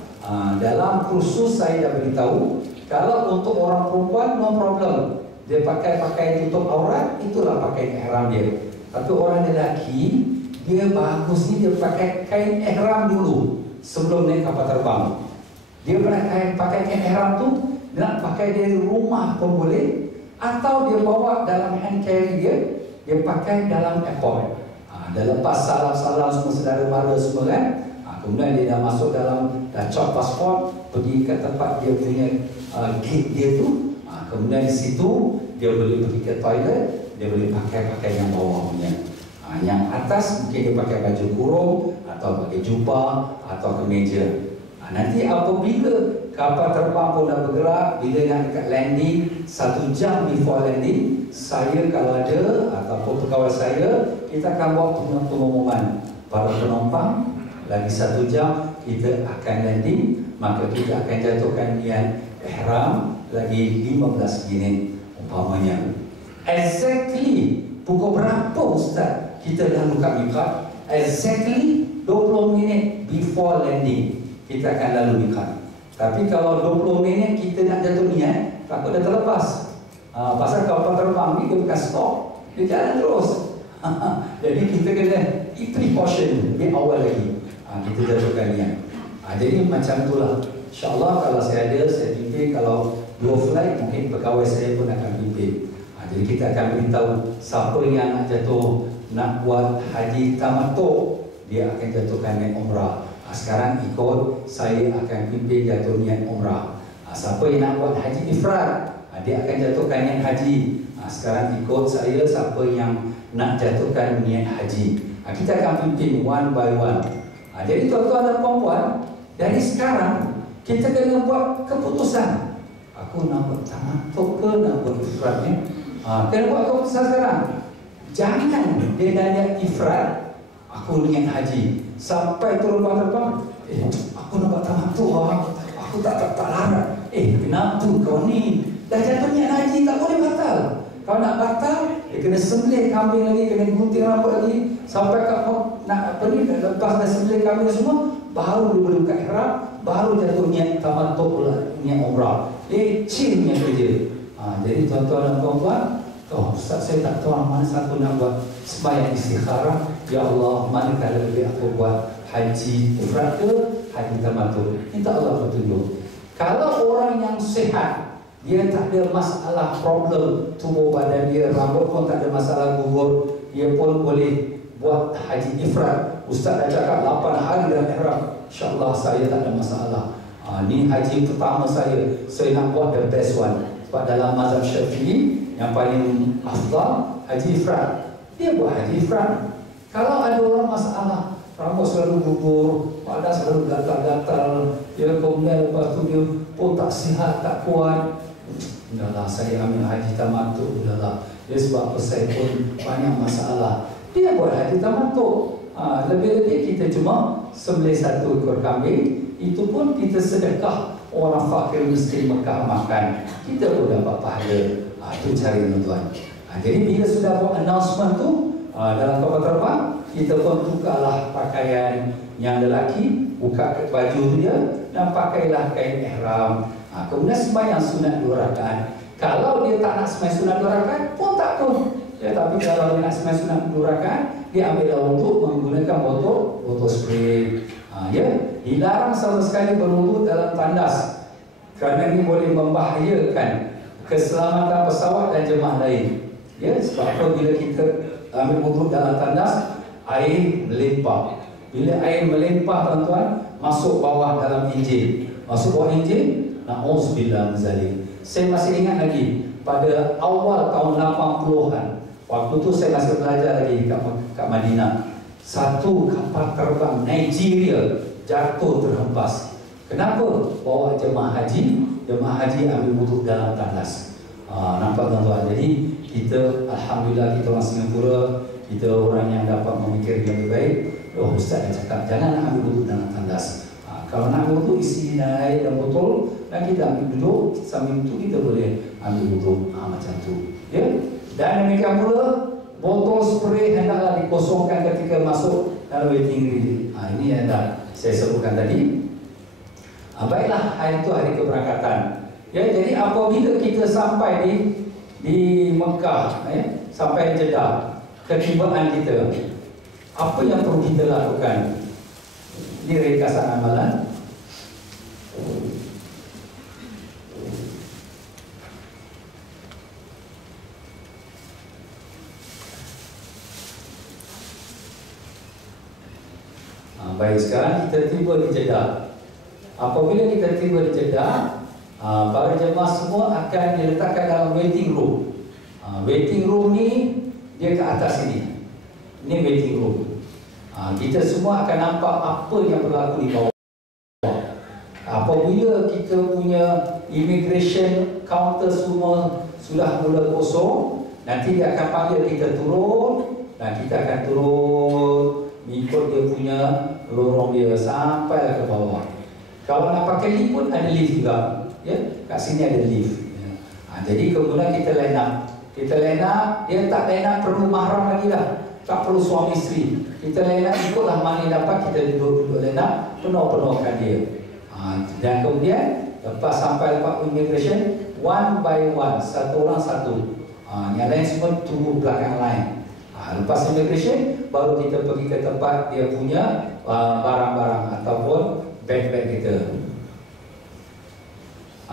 Dalam kursus saya dah beritahu, kalau untuk orang perempuan no problem, dia pakai tutup aurat, itulah pakai ihram dia. Tapi orang lelaki, dia bagus ni dia pakai kain ihram dulu sebelum naik kapal terbang. Dia pakai kain ihram tu, dia nak pakai dari rumah pun boleh, atau dia bawa dalam hand carry dia pakai dalam airport. Dah lepas salam-salam semua saudara mara semua kan. Kemudian dia dah masuk dalam, dah cop pasport, pergi ke tempat dia punya gate dia tu. Kemudian di situ dia boleh pergi ke toilet, dia boleh pakai yang bawah punya. Yang atas mungkin dia pakai baju kurung atau pakai jubah atau kemeja. Nanti apabila kapal terbang pun dah bergerak, bila nak dekat landing, 1 jam before landing, saya kalau ada ataupun pegawai saya, kita akan buat pengumuman para penumpang lagi 1 jam kita akan landing, maka kita akan jatuhkan niat ihram lagi 15 minit umpamanya. Exactly pukul berapa Ustaz kita lalu kat miqat? Exactly 20 minit before landing kita akan lalu miqat. Tapi kalau 20 minit kita nak jatuh niat, takut dah terlepas. Pasal kapal terbang ni dia bukan stop, dia jalan terus. Jadi kita kena precaution lebih awal lagi. Kita jatuhkan niat. Jadi macam itulah. InsyaAllah kalau saya ada, saya pimpin. Kalau 2 flight, mungkin pegawai saya pun akan pimpin. Jadi kita akan beritahu siapa yang nak jatuh, nak buat haji tamattu, dia akan jatuhkan niat umrah. Sekarang ikut saya akan pimpin jatuh niat umrah. Siapa yang nak buat haji ifrad, dia akan jatuhkan niat haji. Sekarang ikut saya siapa yang nak jatuhkan niat haji. Kita akan pimpin one by one. Jadi tuan-tuan dan puan-puan, dari sekarang kita kena buat keputusan. Aku nak buat tamattu ke nak buat ifrad ni? Kena buat keputusan sekarang. Jangan dia dah niat ifrad, aku niat haji, sampai turun kapal terbang, aku nak buat tamattu, aku tak larat. Kenapa kau ni? Dah jatuh niat haji, tak boleh batal. Kalau nak batal, dia kena sembelih kambing lagi, kena gunting rambut lagi, sampai kau nak lepas dah sembelih kambing semua, baru dia boleh buka ihram, baru jatuh niat tamattu pula, niat umrah. Lecehnya kerja. Jadi tuan-tuan dan puan-puan, Ustaz saya tak tahu mana satu nak buat sembahyang istikharah. Ya Allah, manakah lebih aku buat haji ifrad ke haji tamattu? Minta Allah petunjuk. Kalau orang yang sihat, dia tak ada masalah problem tubuh badan dia, rambut pun tak ada masalah gugur, dia pun boleh buat haji ifrad. Ustaz dah cakap 8 hari dalam ihram, insyaAllah saya tak ada masalah. Ni haji pertama saya nak buat the best one. Sebab dalam mazhab Syafi'i yang paling afdal haji ifrad, dia buat haji ifrad. Kalau ada orang masalah, rambut selalu gugur, badan selalu gatal-gatal, dia kemudian lepas tu dia pun tak sihat, tak kuat, udahlah saya ambil haji tamattu, udahlah. Dia sebab saya pun banyak masalah, dia buat haji tamattu. Lebih-lebih kita cuma sembelih 1 ekor kambing, itu pun kita sedekah orang fakir miskin Mekah makan, kita pun dapat pahala. Itu cari tuan-tuan. Jadi bila sudah buat announcement tu dalam kapal terbang, kita pun tukarlah pakaian yang lelaki, buka baju dia dan pakailah kain ihram. Kemudian sembahyang sunat 2 rakaat. Kalau dia tak nak sembahyang sunat 2 rakaat pun tak apa. Tapi kalau dia nak sembahyang sunat 2 rakaat, dia ambillah wuduk menggunakan botol spray. Dilarang sama sekali berwuduk dalam tandas, kerana ini boleh membahayakan keselamatan pesawat dan jemaah lain. Sebab apa, bila kita ambil wuduk dalam tandas, air melimpah. Bila air melimpah tuan-tuan, masuk bawah dalam enjin. Masuk bawah enjin, na'udzubillah min zalik. Saya masih ingat lagi pada awal tahun 80-an, waktu tu saya masih belajar lagi kat Madinah. Satu kapal terbang Nigeria jatuh terhempas. Kenapa? Bawa jemaah haji ambil wuduk dalam tandas. Nampak tuan-tuan. Jadi kita, alhamdulillah, kita orang Singapura, kita orang yang dapat memikir yang lebih baik. Oh, Ustaz dah cakap jangan nak ambil wuduk dalam tandas. Kalau nak ambil wuduk, isi air dalam botol dan kita ambil duduk, sambil itu kita boleh ambil wuduk. Macam tu. Ya. Dan demikian pula botol spray hendaklah dikosongkan ketika masuk dalam waiting room. Ini yang dah saya sebutkan tadi. Baiklah, hari itu hari keberangkatan. Ya, jadi apabila kita sampai di Mekah, sampai Jeddah, ketibaan kita, apa yang perlu kita lakukan? Ini ringkasan amalan. Baik, sekarang kita tiba di Jeddah. Apabila kita tiba di Jeddah, para jemaah semua akan diletakkan dalam waiting room. Waiting room ni dia ke atas sini. Ini waiting room. Kita semua akan nampak apa yang berlaku di bawah. Apabila kita punya immigration counter semua sudah mula kosong, nanti dia akan panggil kita turun dan kita akan turun mengikut dia punya lorong dia sampai ke bawah. Kalau nak pakai lift pun ada lift juga, ya. Kat sini ada lift. Jadi kemudian kita line up. Kita line up, dia tak line up perlu mahram lagi dah. Tak perlu suami isteri. Kita line up ikutlah mana yang dapat, kita duduk line up, penuh-penuhkan dia. Dan kemudian lepas sampai lepas immigration, one by one, satu orang satu. Yang lain semua tunggu belakang line. Lepas immigration, baru kita pergi ke tempat dia punya barang-barang ataupun beg-beg kita.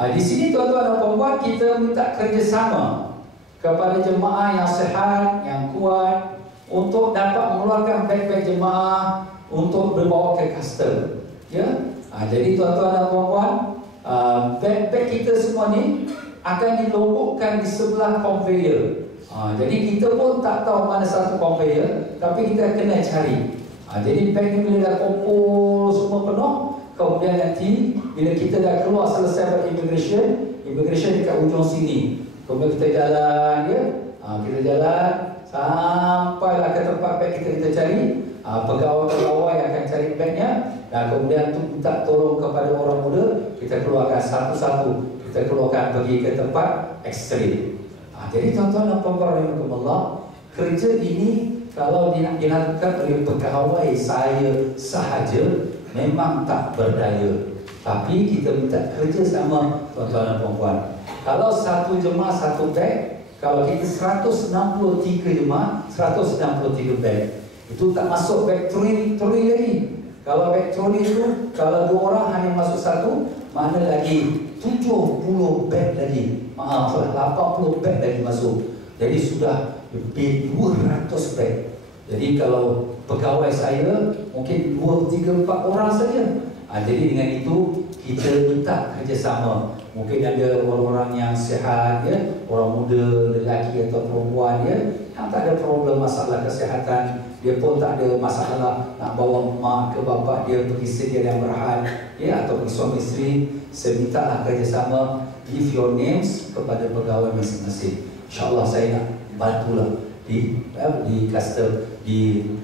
Di sini tuan-tuan dan puan-puan, kita minta kerjasama kepada jemaah yang sihat, yang kuat, untuk dapat mengeluarkan beg-beg jemaah untuk dibawa ke custom. Ya, jadi tuan-tuan dan puan-puan, beg-beg kita semua ni akan dilompokkan di sebelah conveyor. Jadi kita pun tak tahu mana satu conveyor, tapi kita kena cari. Jadi beg ni bila dah kumpul semua penuh, kemudian nanti bila kita dah keluar selesai immigration dekat ujung sini, kemudian kita jalan, ya, kita jalan sampailah ke tempat beg kita cari. Pegawai-pegawai akan cari begnya dan kemudian tu minta tolong kepada orang muda, kita keluarkan satu-satu, kita keluarkan pergi ke tempat X-ray. Jadi tuan-tuan dan puan-puan rahimakumullah, kerja ini kalau dilakukan oleh pegawai saya sahaja memang tak berdaya. Tapi kita minta kerjasama tuan-tuan dan puan-puan. Kalau satu jemaah satu beg, kalau kita 163 jemaah 163 beg, itu tak masuk beg troli lagi. Kalau beg troli itu, kalau 2 orang hanya masuk satu, mana lagi 70 beg lagi. Maaf, 80 beg lagi masuk. Jadi sudah lebih 200 beg. Jadi kalau pegawai saya mungkin 2, 3, 4 orang saja. Jadi dengan itu kita minta kerjasama. Mungkin ada orang-orang yang sihat, ya, orang muda, lelaki atau perempuan, ya, yang tak ada problem masalah kesihatan, dia pun tak ada masalah nak bawa mak ke bapa dia pergi sedia yang berhad, ya, atau pergi suami isteri. Saya mintalah kerjasama, give your names kepada pegawai masing-masing. InsyaAllah saya nak bantulah di custom di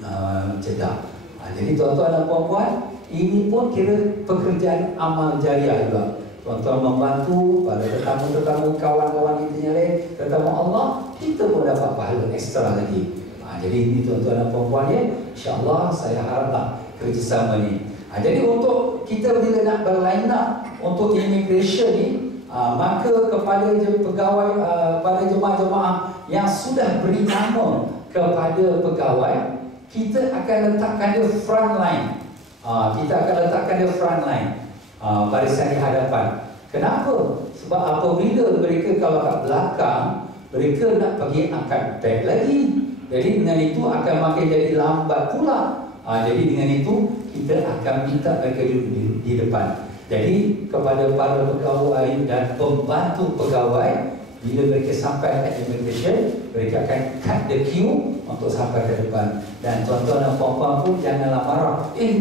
Jeddah. Jadi tuan-tuan dan puan-puan, ini pun kira pekerjaan amal jariah juga. Tuan-tuan membantu pada tetamu-tetamu, kawan-kawan kita yang lain, tetamu Allah, kita pun dapat pahala ekstra lagi. Jadi ini tuan-tuan dan puan-puan, ya, insyaAllah saya haraplah kerjasama ni. Jadi untuk kita bila nak berline up untuk immigration ni, maka kepada pegawai, pada jemaah-jemaah yang sudah beri nama kepada pegawai, kita akan letakkan dia front line. Kita akan letakkan dia front line, barisan di hadapan. Kenapa? Sebab apabila mereka kalau kat belakang, mereka nak pergi angkat beg lagi. Jadi dengan itu akan makin jadi lambat pula. Jadi dengan itu kita akan minta mereka duduk di depan. Jadi kepada para pegawai dan pembantu pegawai, bila mereka sampai ke immigration, mereka akan cut the queue untuk sampai ke depan. Dan tuan-tuan dan puan-puan pun janganlah marah.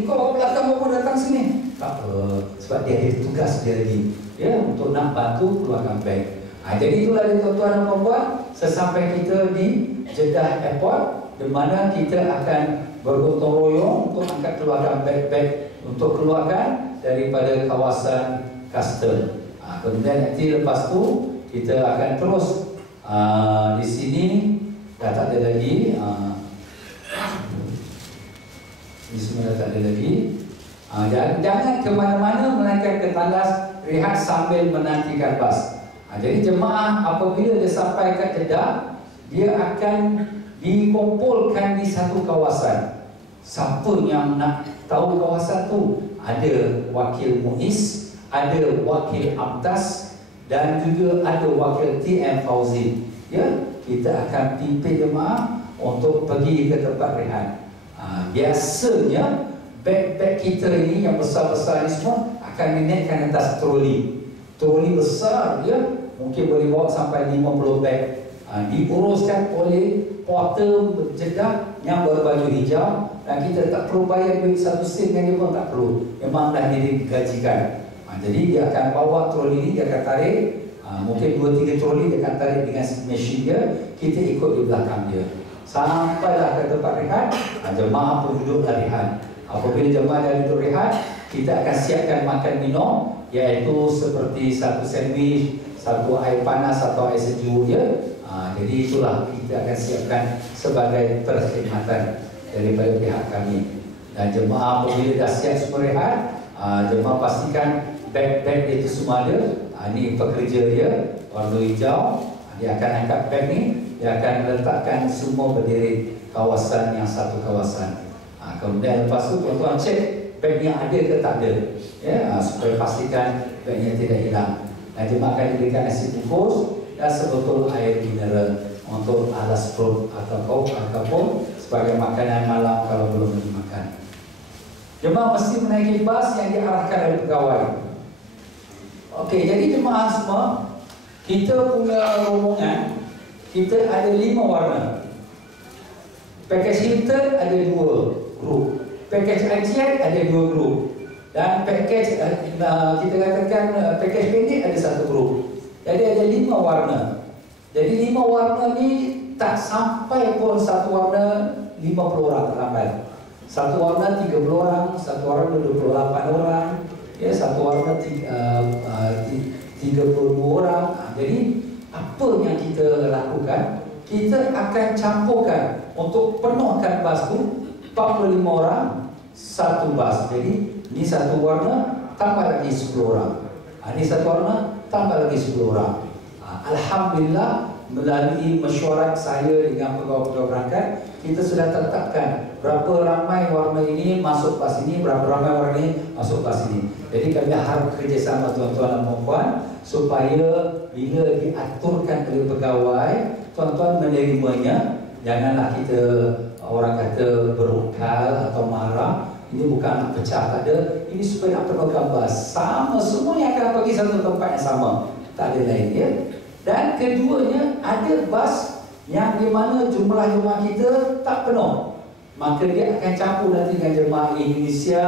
Kau belakang mau datang sini? Tak apa, sebab dia ada tugas dia lagi, ya, untuk nak bantu keluarkan beg. Jadi itulah dia tuan-tuan dan puan-puan, sesampai kita di Jeddah Airport, di mana kita akan bergotong royong untuk angkat keluarkan beg-beg untuk keluarkan daripada kawasan custom. Kemudian nanti lepas tu kita akan terus di sini dah tak ada lagi. Di sini dah tak ada lagi. Jangan ke mana-mana melainkan ke tandas, rehat sambil menantikan bas. Jadi jemaah apabila dia sampai kat Jeddah, dia akan dikumpulkan di satu kawasan. Siapa yang nak tahu kawasan tu? Ada wakil Muiz, ada wakil Amtas, dan juga ada wakil TM Fauzi. Ya, kita akan pimpin jemaah untuk pergi ke tempat rehat. Biasanya beg-beg kita ini yang besar-besar ni semua akan dinaikkan atas troli. Troli besar dia mungkin boleh bawa sampai 50 beg. Diuruskan oleh porter Jeddah yang berbaju hijau, dan kita tak perlu bayar duit 1 sen dengan dia pun tak perlu. Memang dah digajikan. Jadi dia akan bawa troli ni, dia akan tarik mungkin 2-3 troli, dia akan tarik dengan mesin dia. Kita ikut di belakang dia sampailah ke tempat rehat. Jemaah pun duduklah rehat. Apabila jemaah dah duduk rehat, kita akan siapkan makan minum, iaitu seperti satu sandwich, satu air panas atau air sejuk ya. Jadi itulah kita akan siapkan sebagai perkhidmatan daripada pihak kami. Dan jemaah apabila dah siap semua rehat, jemaah pastikan beg-beg itu semua ada. Ini pekerja dia warna hijau, dia akan angkat beg ni, dia akan letakkan semua berdiri kawasan yang satu kawasan. Kemudian lepas tu tuan-tuan cek beg yang ada ke tak ada, ya, supaya pastikan begnya tidak hilang. Dan jemaah akan diberikan nasi bungkus dan sebotol air mineral untuk alas perut ataupun sebagai makanan malam kalau belum dimakan. Jemaah mesti menaiki bas yang diarahkan oleh pegawai. Okey, jadi jemaah semua, kita punya rombongan, kita ada 5 warna. Package Hilton ada 2 grup, package Ajian ada 2 grup, dan package kita katakan package pendek ada 1 grup. Jadi ada 5 warna. Jadi 5 warna ni tak sampai pun satu warna 50 orang ramai. Satu warna 30 orang, satu warna 28 orang, ya, satu warna 32 orang. Jadi apa yang kita lakukan? Kita akan campurkan untuk penuhkan bas tu 45 orang satu bas. Jadi ini satu warna tambah lagi 10 orang. Ini satu warna tambah lagi 10 orang. Alhamdulillah, melalui mesyuarat saya dengan pegawai-pegawai berangkat, kita sudah tetapkan berapa ramai warna ini masuk bas ini, berapa ramai warna ini masuk bas ini. Jadi kami harap kerjasama tuan-tuan dan puan-puan supaya bila diaturkan oleh pegawai, tuan-tuan menerimanya. Janganlah kita orang kata berukal atau marah. Ini bukan nak pecah, tak ada. Ini supaya nak penuhkan bas. Sama, semua yang akan pergi satu tempat yang sama. Tak ada lain ya. Dan keduanya, ada bas yang di mana jumlah jemaah kita tak penuh. Maka dia akan campur nanti dengan jemaah Indonesia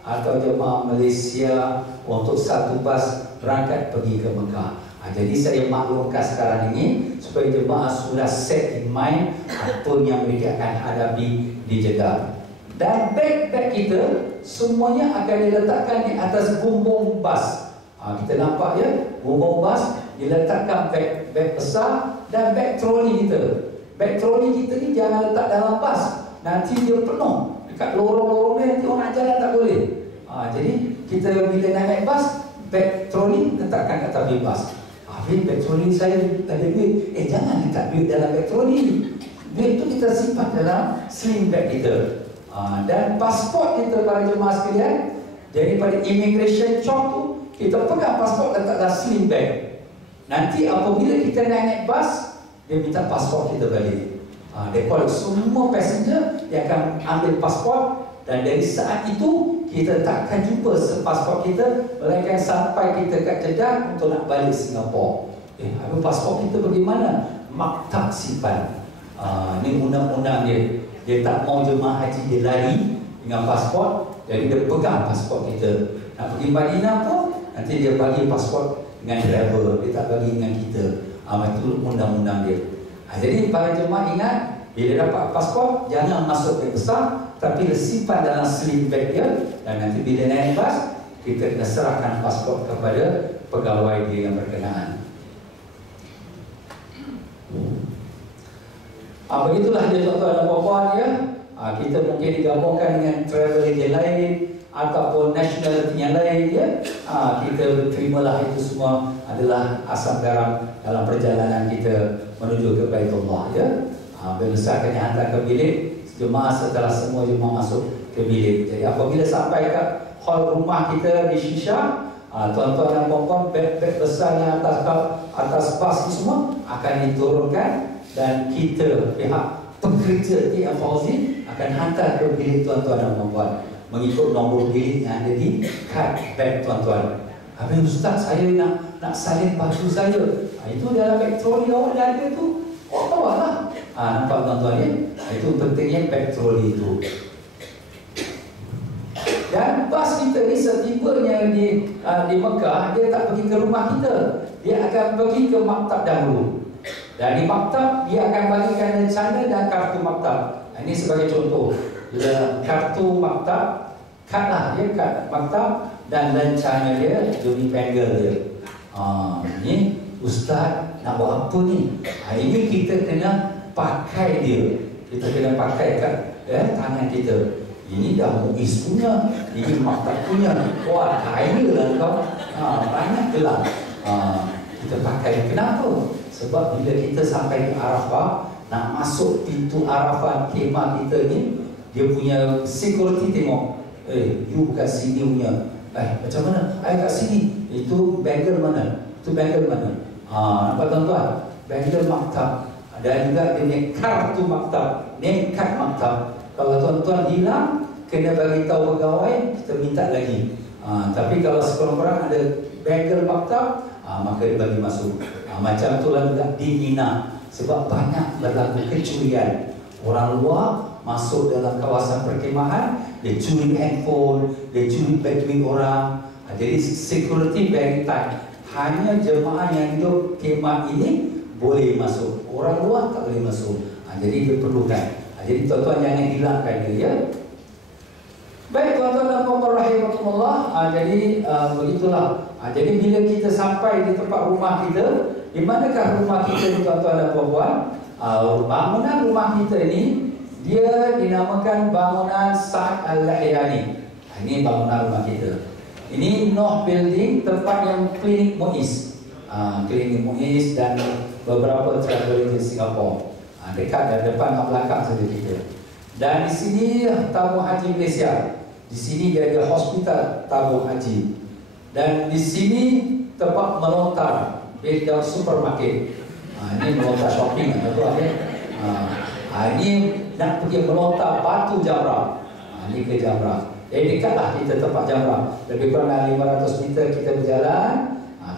atau jemaah Malaysia untuk satu bas berangkat pergi ke Mekah. Jadi saya maklumkan sekarang ini supaya jemaah sudah set in mind apa yang mereka akan hadapi di Jeddah. Dan beg-beg kita semuanya akan diletakkan di atas bumbung bas. Kita nampak ya, bumbung bas diletakkan beg besar dan beg troli kita. Beg troli kita ni jangan letak dalam bas, nanti dia penuh dekat lorong-lorong ni, nanti orang nak jalan tak boleh. Jadi kita bila naik bas, beg troli letakkan kat tepi bas. Beg troli saya ada duit. Jangan letak duit dalam beg troli. Duit tu kita simpan dalam sling bag kita. Dan pasport kita para jemaah sekalian, daripada immigration shop tu kita pegang pasport letak dalam sling bag. Nanti apabila kita naik bas, dia minta pasport kita balik. Dia call semua passenger, dia akan ambil pasport, dan dari saat itu kita takkan jumpa pasport kita, melainkan sampai kita kat Jeddah untuk nak balik Singapura. Habis pasport kita pergi mana? Maktab simpan. Ini undang-undang dia. Dia tak mau jemaah haji dia lari dengan pasport, jadi dia pegang pasport kita. Nak pergi Madinah pun, nanti dia bagi pasport dengan driver, dia tak bagi dengan kita. Itu undang-undang dia. Jadi para jemaah ingat, Bila dapat pasport, jangan masuk beg besar, tapi simpan dalam sling bag dia, dan nanti bila naik bas, kita kena serahkan pasport kepada pegawai dia yang berkenaan. Begitulah dia tuan-tuan dan puan-puan ya. Kita mungkin digabungkan dengan travel agent lain ataupun nationality yang lain ya. Kita terimalah itu semua adalah asam garam dalam perjalanan kita menuju ke Baitullah ya. Besar kena hantar ke bilik jemaah setelah semua jemaah masuk ke bilik. Jadi apabila sampai ke hall rumah kita di Shisha, tuan-tuan dan puan-puan, beg-beg besar yang atas bas itu semua akan diturunkan dan kita pihak pekerja TM Fauzi akan hantar ke bilik tuan-tuan dan puan-puan mengikut nombor bilik yang ada di kad beg tuan-tuan. Habis Ustaz, saya nak salin baju saya. Itu dalam beg troli awak dah ada tu. Bawa lah. Nampak tuan-tuan ya? Itu pentingnya beg troli itu. Dan bas kita ni setibanya di Mekah, dia tak pergi ke rumah kita. Dia akan pergi ke maktab dahulu. Dan di maktab, dia akan bagikan rencana dan kartu maktab. Ini sebagai contoh. Kartu maktab, kad lah dia, kad maktab, dan rencana dia, juri panggil dia. Ini Ustaz nak buat apa ni? Ini kita kena pakai dia. Kita kena pakai kat tangan kita. Ini dah Muiz punya, ini maktab punya. Wah, kaya lah kau. Banyak gelang. Kita pakai. Kenapa? Sebab bila kita sampai ke Arafah, nak masuk pintu Arafah kemah kita ni, dia punya security tengok. You bukan sini punya. Macam mana? Kat sini. Itu bangle mana? Itu bangle mana? Nampak tuan-tuan? Bangle maktab. Dan juga dia punya kartu maktab, name card maktab. Kalau tuan-tuan hilang, kena bagi tahu pegawai, kita minta lagi. Tapi kalau sekurang-kurang ada bangle maktab, maka dia bagi masuk. Macam itulah juga di Mina. Sebab banyak berlaku kecurian. Orang luar masuk dalam kawasan perkemahan, dia curi handphone, dia curi beg orang. Jadi security very tight. Hanya jemaah yang hidup kemah ini boleh masuk. Orang luar tak boleh masuk. Jadi diperlukan. Jadi tuan-tuan jangan hilangkan dia ya. Baik tuan-tuan dan puan-puan rahimahumullah. Jadi begitulah. Jadi bila kita sampai di tempat rumah kita, di manakah rumah kita ni tuan-tuan dan puan-puan? Bangunan rumah kita ini dia dinamakan bangunan Sa'ad Al-Lahyani. Ini bangunan rumah kita. Ini Noh Building, tempat yang klinik Muiz. Klinik Muiz dan beberapa travel agent Singapura. Dekat dan depan dan belakang saja kita. Dan di sini tabung haji Malaysia. Di sini dia ada hospital tabung haji. Dan di sini tempat melontar, beda supermarket. Ini melontar shopping atau apa? Ini nak pergi melontar batu Jamrah. Ini ke Jamrah. Dekatlah kita tempat Jamrah. Lebih kurang 500 meter kita berjalan,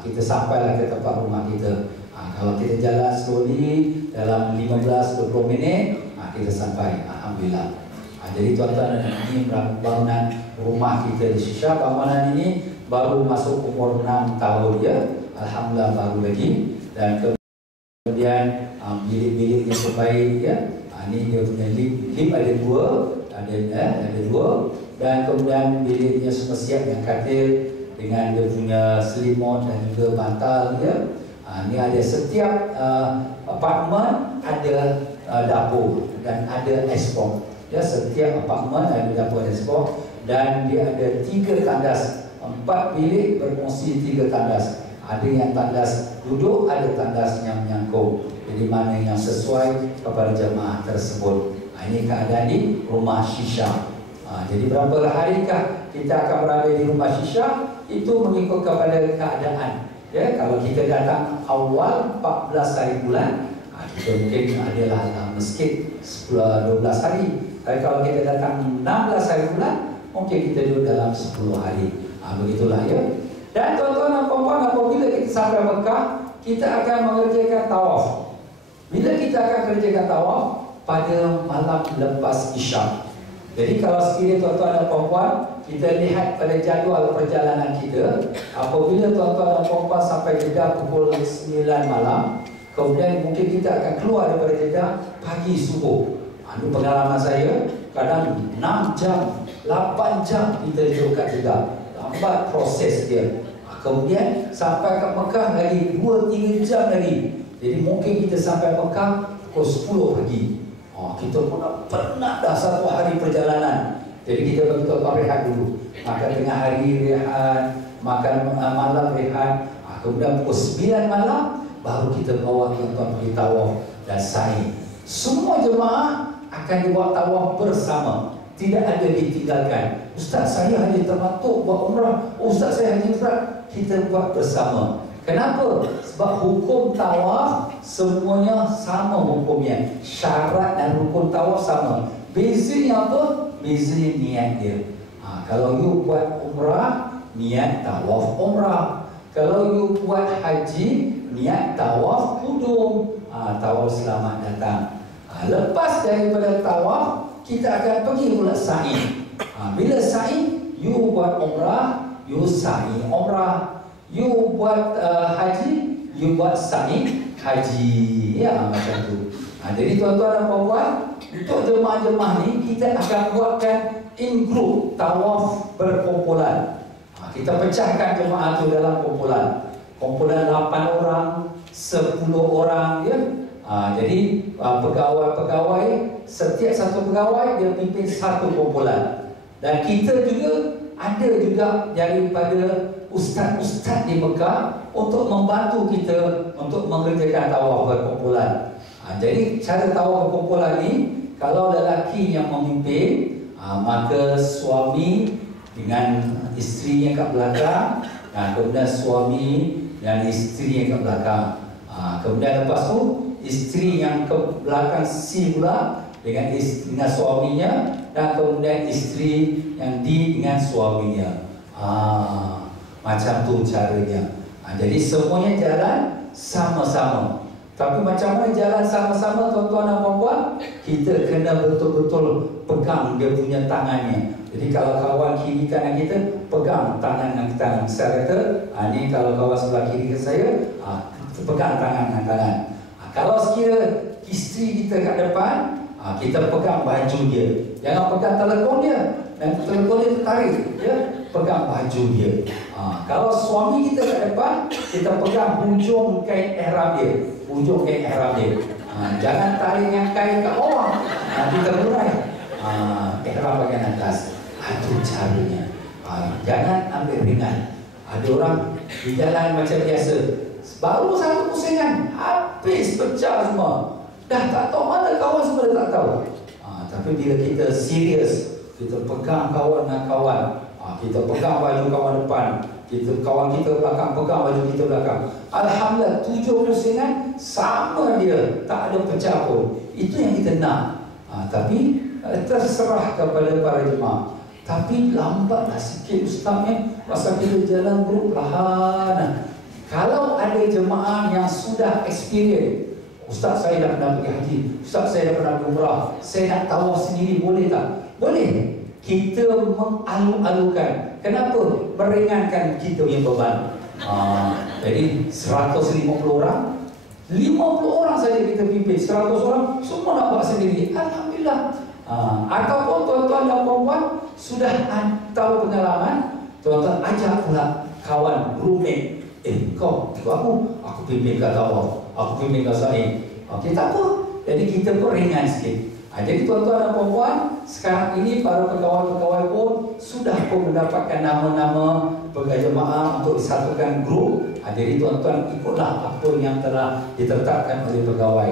kita sampailah ke tempat rumah kita. Kalau kita jalan slowly dalam 15-20 minit, kita sampai. Alhamdulillah. Jadi tuan-tuan, ini bangunan rumah kita di Shisha. Bangunan ini baru masuk umur 6 tahun ya. Alhamdulillah baru lagi. Dan kemudian bilik-biliknya terbaik ya. Ini dia punya lift ada dua, ada dua. Dan kemudian biliknya semua siap dengan katil, dengan dia punya selimut dan juga bantal ya. Ini ada setiap apartmen ada dapur dan ada export. Ya, setiap apartmen ada dapur dan export, dan dia ada 3 tandas, 4 bilik berfungsi 3 tandas. Ada yang tandas duduk, ada tandas yang menyangkut. Jadi mana yang sesuai kepada jemaah tersebut. Ini keadaan di rumah Shisha. Jadi berapa harikah kita akan berada di rumah Shisha, itu mengikut kepada keadaan. Ya, kalau kita datang awal 14 hari bulan, kita mungkin adalah masjid 12 hari. Tapi kalau kita datang 16 hari bulan, mungkin kita duduk dalam 10 hari. Begitulah ya. Dan tuan-tuan dan puan-puan, apabila kita sampai Mekah, kita akan mengerjakan tawaf. Bila kita akan kerjakan tawaf pada malam lepas Isyak. Jadi kalau sekiranya tuan-tuan dan puan-puan, kita lihat pada jadual perjalanan kita, apabila tuan-tuan dan puan-puan sampai Jeddah pukul 9 malam, Kemudian mungkin kita akan keluar daripada jeddah pagi subuh. Ini pengalaman saya, kadang 6 jam, 8 jam kita duduk kat jeddah. Lambat proses dia. Kemudian sampai ke Mekah lagi 2-3 jam lagi. Jadi mungkin kita sampai Mekah pukul 10 pagi. Kita pun penat dah satu hari perjalanan. Jadi kita bagi tuan rehat dulu. Makan tengah hari rehat, makan malam rehat. Kemudian pukul 9 malam baru kita bawa tuan-tuan pergi tawaf dan sa'i. Semua jemaah akan dibuat tawaf bersama, tidak ada ditinggalkan. Ustaz, saya hanya termaktub buat umrah. Ustaz, saya hanya umrah. Kita buat bersama. Kenapa? Sebab hukum tawaf semuanya sama hukumnya. Syarat dan rukun tawaf sama. Bezanya apa? Bezanya niat dia. Kalau you buat umrah, niat tawaf umrah. Kalau you buat haji, niat tawaf kudum. Tawaf selamat datang. Lepas daripada tawaf, kita akan pergi pula sa'i. Bila sa'i, you buat umrah, you sa'i umrah. You buat haji, you buat sa'i haji. Ya, macam tu. Jadi tuan-tuan dan puan-puan, untuk jemaah-jemaah ni kita akan buatkan in group tawaf berkumpulan. Kita pecahkan jemaah tu dalam kumpulan. Kumpulan 8 orang, 10 orang, ya. Jadi pegawai-pegawai, setiap satu pegawai dia pimpin satu kumpulan. Dan kita juga ada juga daripada ustaz-ustaz di Mekah untuk membantu kita untuk mengerjakan tawaf berkumpulan. Jadi cara tawaf berkumpulan ni, kalau lelaki yang memimpin, maka suami dengan isterinya kat belakang, kemudian suami dan isterinya kat belakang. Kemudian lepas tu isteri yang ke belakang si pula dengan suaminya, dan kemudian isteri yang di dengan suaminya. Macam tu caranya. Jadi semuanya jalan sama-sama. Tapi macam mana jalan sama-sama tuan-tuan dan puan-puan? Kita kena betul-betul pegang dia punya tangannya. Jadi kalau kawan kiri kanan kita, pegang tangan dengan tangan. Saya kata, ni kalau kawan sebelah kiri saya, pegang tangan dengan tangan. Kalau sekira isteri kita kat depan, kita pegang baju dia. Jangan pegang telekong dia. Dan telekong dia tertarik, ya? Pegang baju dia. Kalau suami kita kat depan, kita pegang hujung kain ihram dia. Hujung kain ihram dia. Jangan tarik yang kain kat bawah, nanti terburai. Ihram bagian atas. Itu caranya. Jangan ambil ringan. Ada orang di jalan macam biasa, baru satu pusingan, habis pecah semua. Dah tak tahu mana kawan semua, dah tak tahu. Tapi bila kita serius, kita pegang kawan dengan kawan, kita pegang baju kawan depan, kawan kita belakang pegang baju kita belakang. Alhamdulillah, 7 pusingan sama dia, tak ada pecah pun. Itu yang kita nak. Tapi terserah kepada para jemaah. Tapi lambatlah sikit ustaznya, pasal kita jalan perlahan. Kalau ada jemaah yang sudah experience, ustaz saya dah pernah pergi haji, ustaz saya dah pernah umrah, saya nak tawaf sendiri, boleh tak? Boleh. Kita mengalu-alukan. Kenapa? Meringankan kita punya beban. Jadi 150 orang, 50 orang saja kita pimpin, 100 orang semua nak buat sendiri. Alhamdulillah. Ataupun tuan-tuan dan puan-puan sudah tahu pengalaman, tuan-tuan ajak pula kawan, roommate. Kau ikut aku pimpin kau tawaf, aku pimpin kau sa'i. Okey, tak apa. Jadi kita pun ringan sikit. Jadi tuan-tuan dan puan-puan, sekarang ini para pegawai-pegawai pun sudah pun mendapatkan nama-nama pegawai jemaah untuk disatukan grup. Jadi tuan-tuan ikutlah apa yang telah ditetapkan oleh pegawai.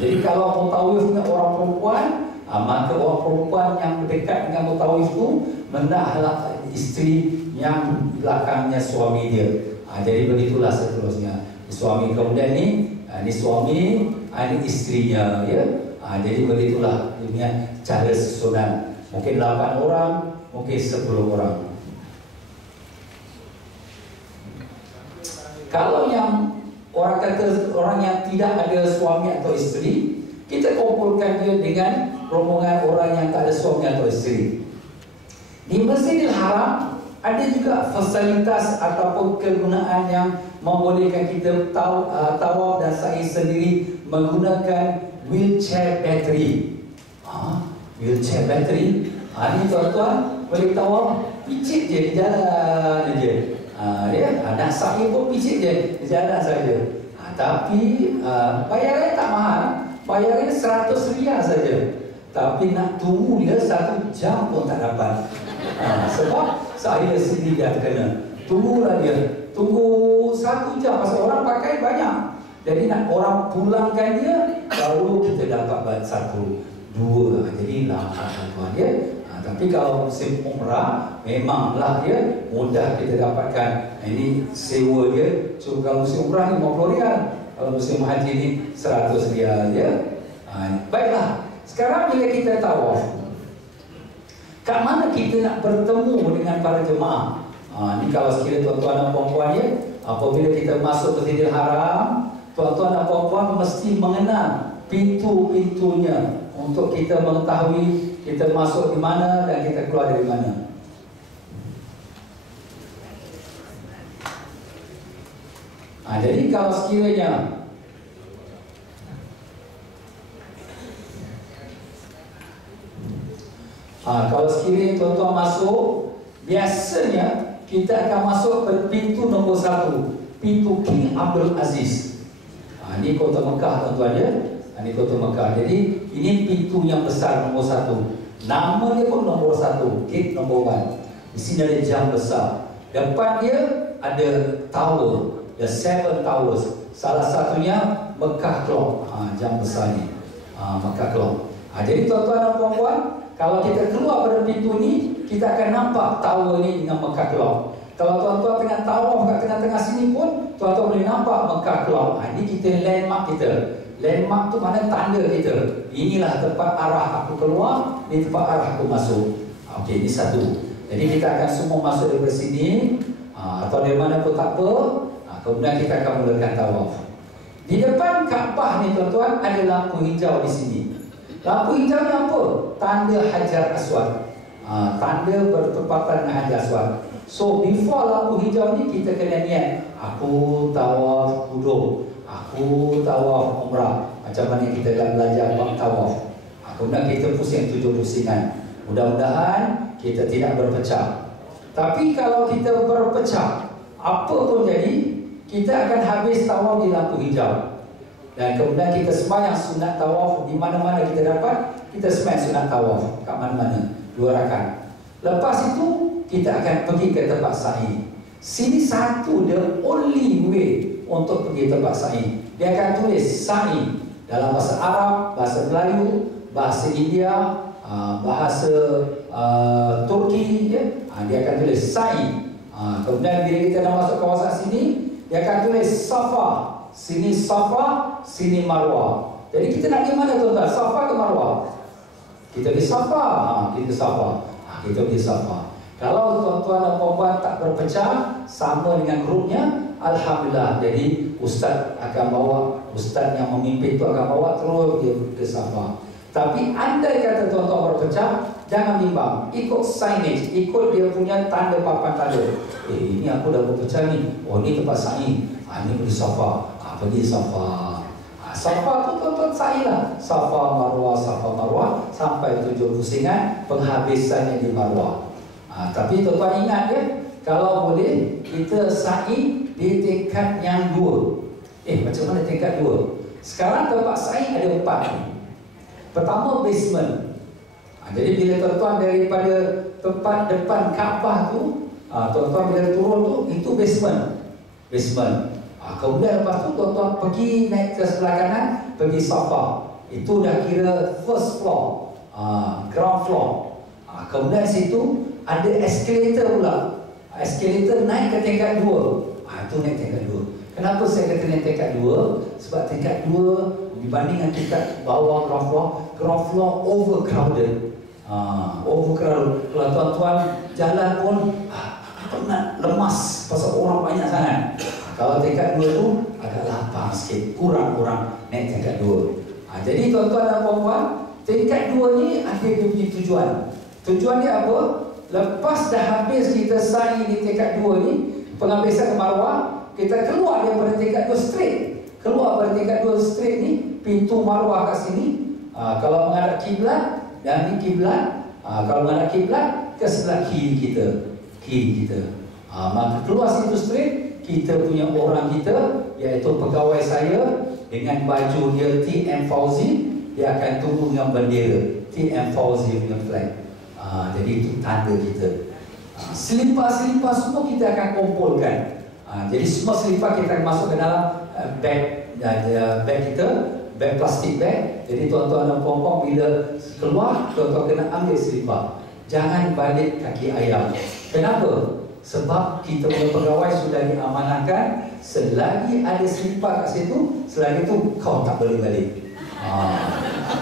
Jadi kalau mutawifnya orang perempuan, maka orang perempuan yang berdekat dengan mutawif itu menaklah isteri yang belakangnya suami dia. Jadi begitulah seterusnya. Suami kemudian ni suami, ini istrinya, ya. Jadi begitulah dengan cara susunan. Mungkin 8 orang, mungkin 10 orang. Kalau yang orang kata orang yang tidak ada suami atau isteri, kita kumpulkan dia dengan rombongan orang yang tak ada suami atau isteri. Di Masjidil Haram Ada juga fasilitas ataupun kegunaan yang membolehkan kita tawaf dan sa'i sendiri menggunakan wheelchair battery. Wheelchair battery. Ni tuan-tuan boleh tawaf picit je di jalan je. Nak sa'i pun picit je di jalan saja. Tapi bayarannya tak mahal. Bayarannya 100 riyal saja. Tapi nak tunggu dia 1 jam pun tak dapat. Sebab saya sendiri dah kena. Tunggulah dia. Tunggu 1 jam pasal orang pakai banyak. Jadi nak orang pulangkan dia baru kita dapat 1, 2. Jadi lama tuan dia. Tapi kalau musim umrah memanglah dia mudah kita dapatkan. Ini sewa dia. So kalau musim umrah ni 50 riyal. Kalau musim haji ni 100 riyal dia. Baiklah. Sekarang bila kita tawaf, kat mana kita nak bertemu dengan para jemaah? Ni kalau sekiranya tuan-tuan dan puan-puan ya, apabila kita masuk Masjidil Haram, tuan-tuan dan puan-puan mesti mengenal pintu-pintunya untuk kita mengetahui kita masuk di mana dan kita keluar dari mana. Jadi kalau sekiranya kalau sekiranya tuan-tuan masuk, biasanya kita akan masuk ke pintu nombor 1, pintu King Abdul Aziz. Ini kota Mekah tuan-tuan ya. Ini kota Mekah. Jadi ini pintu yang besar nombor 1. Nama dia pun nombor 1, gate nombor 1. Di sini ada jam besar. Depan dia ada tower, the 7 towers. Salah satunya Mekah Clock. Jam besar ni. Mekah Clock. Jadi tuan-tuan dan puan-puan, kalau kita keluar pada pintu ni, kita akan nampak tower ni dengan Mekah Clock. Kalau tuan-tuan tengah tawaf kat tengah-tengah sini pun, tuan-tuan boleh nampak Mekah Clock. Ini kita landmark kita. Landmark tu mana tanda kita. Inilah tempat arah aku keluar, ini tempat arah aku masuk. Okey, ini satu. Jadi kita akan semua masuk dari sini, atau dari mana pun tak apa. Kemudian kita akan mulakan tawaf. Di depan Kaabah ni tuan-tuan ada lampu hijau di sini. Lampu hijau ni apa? Tanda Hajar Aswad. Tanda bertepatan dengan Hajar Aswad. So before lampu hijau ni kita kena niat, aku tawaf qudum, aku tawaf umrah. Macam mana kita dah belajar bab tawaf. Kemudian kita pusing 7 pusingan. Mudah-mudahan kita tidak berpecah. Tapi kalau kita berpecah, apa pun jadi, kita akan habis tawaf di lampu hijau. Dan kemudian kita sembahyang sunat tawaf di mana-mana kita dapat, kita sembahyang sunat tawaf kat mana-mana 2 rakaat. Lepas itu kita akan pergi ke tempat sa'i. Sini satu the only way untuk pergi tempat sa'i. Dia akan tulis sa'i dalam bahasa Arab, bahasa Melayu, bahasa India, bahasa Turki ya. Dia akan tulis sa'i. Kemudian bila kita dah masuk kawasan sini, dia akan tulis Safa. Sini Safa, sini Marwah. Jadi kita nak pergi mana tuan-tuan? Safa ke Marwah? Kita pergi Safa. Kita Safa. Kita pergi Safa. Kalau tuan-tuan dan puan-puan tak berpecah sama dengan grupnya, alhamdulillah. Jadi ustaz akan bawa, ustaz yang memimpin tu akan bawa terus dia ke Safa. Tapi andai kata tuan-tuan berpecah, jangan bimbang. Ikut signage, ikut dia punya tanda papan tanda. Ini aku dah berpecah ni. Oh ni tempat sa'i. Ini pergi Safa. Pergi Safa. Safa tu tuan-tuan sa'i lah. Safa Marwah, Safa Marwah sampai 7 pusingan, penghabisannya di Marwah. Tapi tuan-tuan ingat ya, kalau boleh kita sa'i di tingkat yang 2. Macam mana tingkat 2? Sekarang tempat sa'i ada 4. Pertama basement. Jadi bila tuan-tuan daripada tempat depan Kaabah tu, tuan-tuan bila turun tu, itu basement. Basement. Kemudian lepas tu tuan-tuan pergi naik ke sebelah kanan, pergi Safa. Itu dah kira first floor, ground floor. Kemudian situ ada escalator pula. Escalator naik ke tingkat 2. Itu naik tingkat 2. Kenapa saya kata naik tingkat 2? Sebab tingkat 2 dibandingkan tingkat bawah ground floor overcrowded. Overcrowded. Kalau tuan-tuan jalan pun penat, lemas pasal orang banyak sangat. Kalau tingkat 2 tu agak lapang sikit, kurang-kurang naik tingkat 2. Jadi tuan-tuan dan puan-puan, tingkat 2 ni ada dia punya tujuan. Tujuan dia apa? Lepas dah habis kita sa'i di tingkat 2 ni, penghabisan ke Marwah, kita keluar daripada tingkat 2 straight. Keluar pada tingkat 2 straight ni, pintu Marwah kat sini. Kalau menghadap kiblat, dan ni kiblat. Kalau menghadap kiblat, ke sebelah kiri kita. Maka keluar situ straight, kita punya orang kita, iaitu pegawai saya dengan baju dia TM Fauzi, dia akan tunggu dengan bendera TM Fauzi punya flag. Jadi itu tanda kita. Selipar-selipar semua kita akan kumpulkan. Jadi semua selipar kita akan masuk ke dalam bag kita, bag plastik bag. Jadi tuan-tuan dan puan-puan bila keluar, tuan-tuan kena ambil selipar. Jangan balik kaki ayam. Kenapa? Sebab kita punya pegawai sudah diamanahkan, selagi ada selipar kat situ, selagi itu kau tak boleh balik.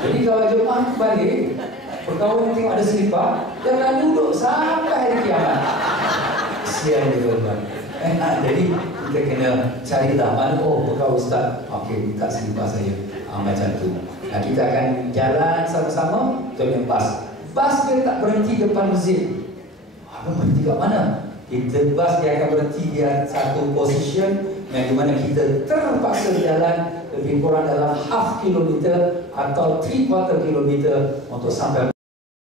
Jadi kalau jemaah balik, pegawai tengok ada selipar, jangan duduk sampai hari kiamat. Kesian dia tuan. Jadi kita kena cari dah mana, pegawai ustaz, okey, minta selipar saya. Macam tu. Kita akan jalan sama-sama untuk bas. Bas dia tak berhenti depan masjid. Berhenti kat mana? Bas dia akan berhenti di satu position yang di mana kita terpaksa jalan lebih kurang dalam half kilometer atau 3/4 kilometer untuk sampai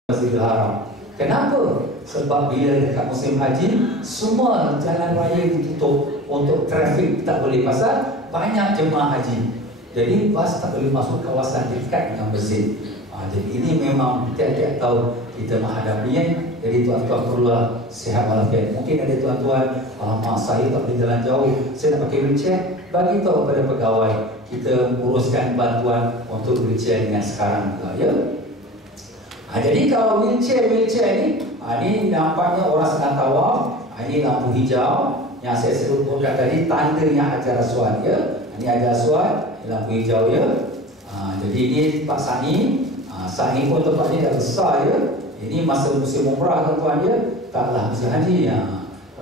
Masjidil Haram. Kenapa? Sebab bila dekat musim haji, semua jalan raya ditutup untuk trafik, tak boleh pasal banyak jemaah haji. Jadi bas tak boleh masuk kawasan dekat dengan masjid. Jadi ini memang tiap-tiap tahun kita menghadapinya. Jadi tuan-tuan perlulah sihat walafiat. Mungkin ada tuan-tuan, saya tak boleh jalan jauh, saya nak pakai wheelchair. Bagi tahu pada pegawai, kita uruskan bantuan untuk wheelchair dengan sekarang juga, ya. Jadi kalau wheelchair ni nampaknya orang sedang tawaf. Ini lampu hijau yang saya sebutkan tadi, tandanya Hajar Aswad, ya. Ini Hajar Aswad, lampu hijau, ya. Jadi ini Pak Sa'i. Sa'i pun tempat ni dah besar, ya. Ini masa musim umrah tuan-tuan, ya. Taklah musim haji.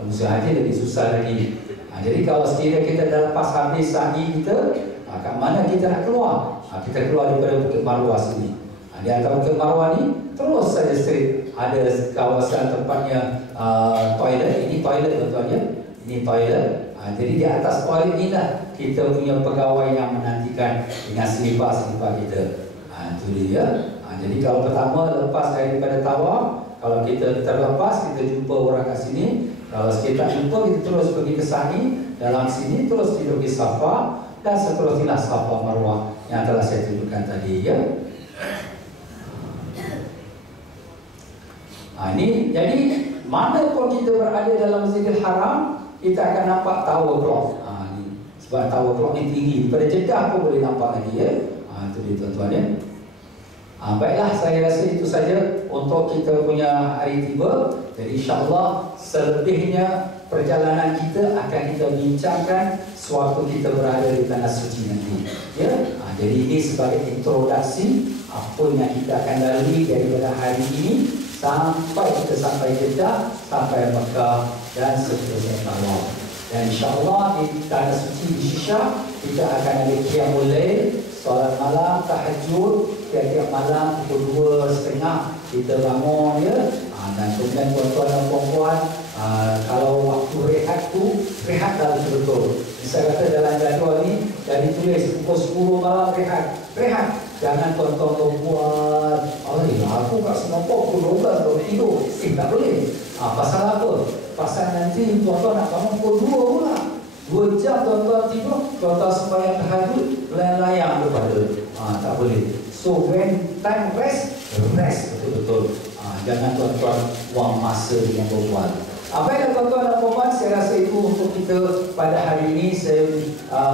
Musim haji lebih susah lagi. Jadi kalau sekiranya kita dah lepas habis sa'i kita, kat mana kita nak keluar? Kita keluar daripada Bukit Marwah sini. Di antara Bukit Marwah ni terus saja straight ada kawasan tempatnya toilet. Ini toilet tuan-tuan, ya. Ini toilet. Jadi di atas toilet inilah kita punya pegawai yang menantikan dengan selipar-selipar kita. Itu dia. Jadi kalau pertama lepas daripada tawaf, kalau kita terlepas, kita jumpa orang kat sini. Kalau kita tak jumpa, kita terus pergi ke Sa'i. Dalam sini terus kita pergi Safa, dan seterusnya Safa Marwah yang telah saya tunjukkan tadi, ya. Ini jadi mana pun kita berada dalam Masjidil Haram, kita akan nampak tower clock. Sebab tower clock ni tinggi, daripada Jeddah pun boleh nampak lagi, ya. Itu dia tuan-tuan, ya. Baiklah, saya rasa itu saja untuk kita punya hari tiba. Jadi insyaAllah selebihnya perjalanan kita akan kita bincangkan sewaktu kita berada di tanah suci nanti, ya. Jadi ini sebagai introduksi apa yang kita akan lalui daripada hari ini sampai kita sampai Jeddah, sampai Mekah dan seterusnya. Dan insyaAllah di tanah suci di Shisha kita akan ada qiyamul lail, solat malam, tahajud. Tiap-tiap malam pukul 2:30 kita bangun, ya. Dan kemudian tuan-tuan dan puan-puan, kalau waktu rehat tu, rehat dah betul-betul. Saya kata dalam jadual ni dah ditulis pukul 10 malam rehat. Jangan tuan-tuan buat, aku kat Singapura pukul 12 baru tidur. Tak boleh. Pasal apa? Pasal nanti tuan-tuan nak bangun pukul 2 pula. 2 jam tuan-tuan tidur, tuan-tuan sembahyang tahajud, layang kepada. Tak boleh. So when time rest betul-betul. Jangan tuan-tuan buang masa dengan berbual. Baiklah tuan-tuan dan puan-puan, saya rasa itu untuk kita pada hari ini. Saya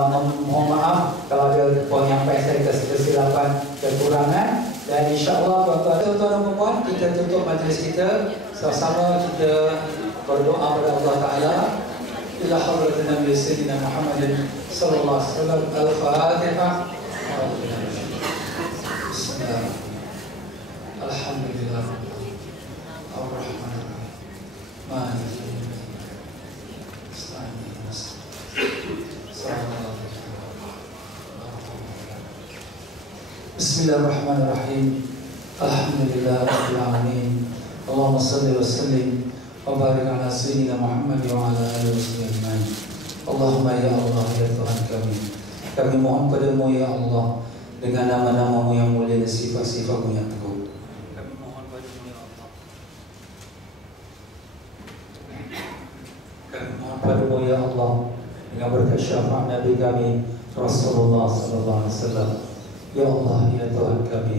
mohon maaf kalau ada penyampaian saya kesilapan, kekurangan. Dan insyaAllah tuan-tuan dan puan-puan, kita tutup majlis kita. Sama-sama kita berdoa kepada Allah Ta'ala. Ila hadratin Nabi Sayyidina Muhammadin sallallahu alaihi wasallam. Al-Fatihah. Alhamdulillah. Ar-Rahman Ar-Rahim. Maliki yaumiddin. Bismillahirrahmanirrahim. Alhamdulillah rabbil alamin. Allahumma salli wa sallim wa barik ala sayyidina Muhammad wa ala alihi wasallam. Allahumma ya Allah ya Tuhan kami mohon padamu ya Allah dengan nama-namamu yang mulia dan sifat-sifatmu yang agung. Kami mohon padamu ya Allah. Kami mohon padamu ya Allah dengan berkat syafaat Nabi kami Rasulullah sallallahu alaihi wasallam. Ya Allah ya Tuhan kami,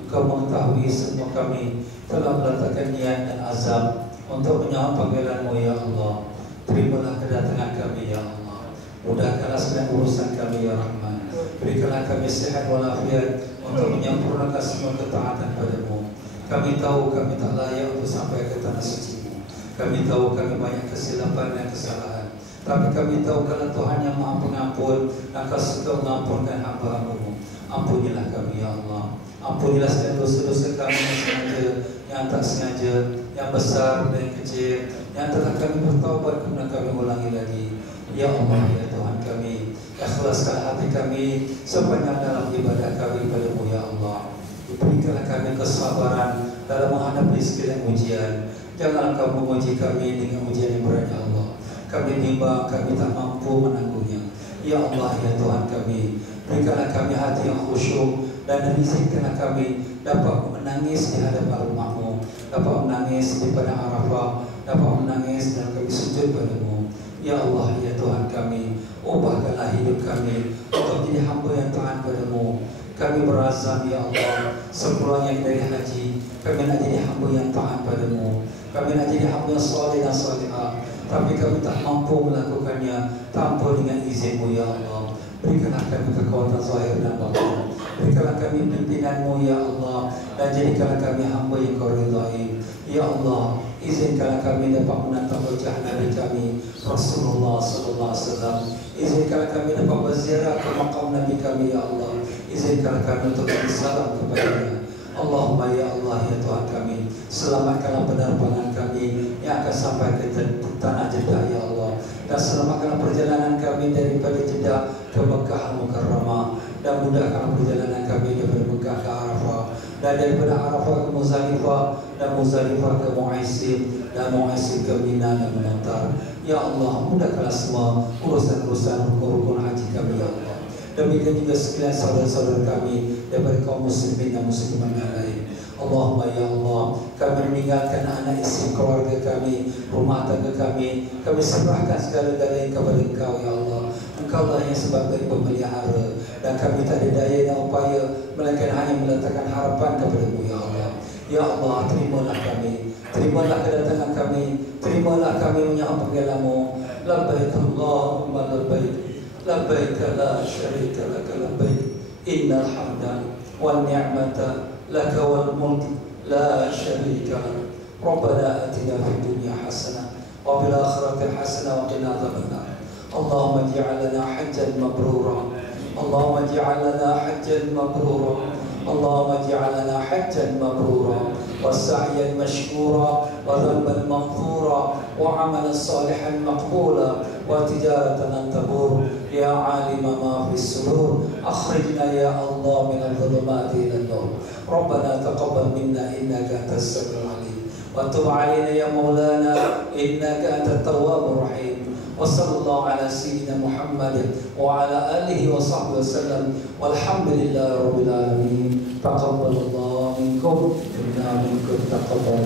Engkau mengetahui semua kami telah meletakkan niat dan azam untuk menyambut panggilan-Mu ya Allah. Terimalah kedatangan kami ya Allah. Mudahkanlah segala urusan kami ya Rahman. Berikanlah kami sehat walafiat untuk menyempurnakan semua ketaatan padamu. Kami tahu kami tak layak untuk sampai ke tanah suci-Mu. Kami tahu kami banyak kesilapan dan kesalahan. Tapi kami tahu kalau Tuhan yang Maha Pengampun, Engkau suka mengampunkan hamba-Mu. Ampunilah kami ya Allah. Ampunilah segala dosa-dosa kami yang sengaja, yang tak sengaja, yang besar dan yang kecil, yang telah kami bertaubat kemudian kami ulangi lagi. Ya Allah ya Tuhan kami, ikhlaskan hati kami sepanjang dalam ibadah kami padamu ya Allah. Berikanlah kami kesabaran dalam menghadapi segala ujian. Jangan Engkau menguji kami dengan ujian yang berat ya Allah. Kami bimbang, kami tak mampu menanggungnya. Ya Allah ya Tuhan kami, berikanlah kami hati yang khusyuk dan izinkanlah kami dapat menangis di hadapan rumah-Mu, dapat menangis di padang Arafah, dapat menangis dan kami sujud padamu. Ya Allah ya Tuhan kami, ubahkanlah hidup kami untuk jadi hamba yang taat padamu. Kami berazam ya Allah, sepulangnya dari haji, kami nak jadi hamba yang taat padamu. Kami nak jadi hamba yang soleh dan solehah, tapi kami tak mampu melakukannya tanpa dengan izin-Mu ya Allah. Berikanlah kami kekuatan zahir dan batin. Berikanlah kami pimpinan-Mu ya Allah, dan jadikanlah kami hamba yang Kau ridai. Ya Allah, izinkanlah kami dapat menatap wajah Nabi kami Rasulullah sallallahu alaihi wasallam. Izinkanlah kami dapat berziarah ke makam Nabi kami ya Allah. Izinkanlah kami untuk bersalam kepada-Nya. Allahumma ya Allah ya Tuhan kami, selamatkanlah penerbangan kami yang akan sampai ke tanah Jeddah ya Allah, dan selamatkanlah perjalanan kami daripada Jeddah ke Mekah Al-Mukarramah, dan mudahkanlah perjalanan kami daripada Mekah ke Arafah, dan daripada Arafah ke Muzdalifah, dan Muzdalifah ke Mu'aisim, dan Mu'aisim ke Mina dan Muntar. Ya Allah, mudahkanlah semua urusan-urusan rukun haji kami ya Allah. Demikian juga sekalian saudara-saudara kami daripada kaum muslimin dan muslimat yang lain. Allahumma ya Allah, kami meninggalkan anak istri keluarga kami, rumah tangga kami serahkan segala-galanya kepada Engkau ya Allah. Engkau lah yang sebagai pemelihara, dan kami tak ada daya dan upaya melainkan hanya meletakkan harapan kepada-Mu ya Allah. Ya Allah, terimalah kami, terimalah kedatangan kami, terimalah kami menyambut panggilan-Mu. Labbaik Allahumma labbaik, labbaik la syarika lak labbaik, innal hamda wan ni'mata laka wal mulk la syarika lak. Rabbana atina fid dunya hasanah wa fil akhirati hasanah wa qina adzabannar. Allahumma ij'al lana hajjan mabrura, Allahumma ij'al lana hajjan mabrura, Allahumma ij'al lana hajjan mabrura wa sa'yan mashkura wa dhanban maghfura wa 'amalan salihan maqbula wa tijaratan lan tabur. Ya 'alima ma fis sudur, akhrijna ya Allah min adh-dhulumati ila an-nur. Rabbana taqabbal minna innaka antas samiul 'alim wa tub 'alaina ya maulana innaka antat tawwabur rahim. Wa sallallahu ala sayyidina Muhammad wa ala alihi wa sahbihi wasallam. Walhamdulillahi rabbil alamin. Taqabbalallahu minkum inna minkum taqabbal.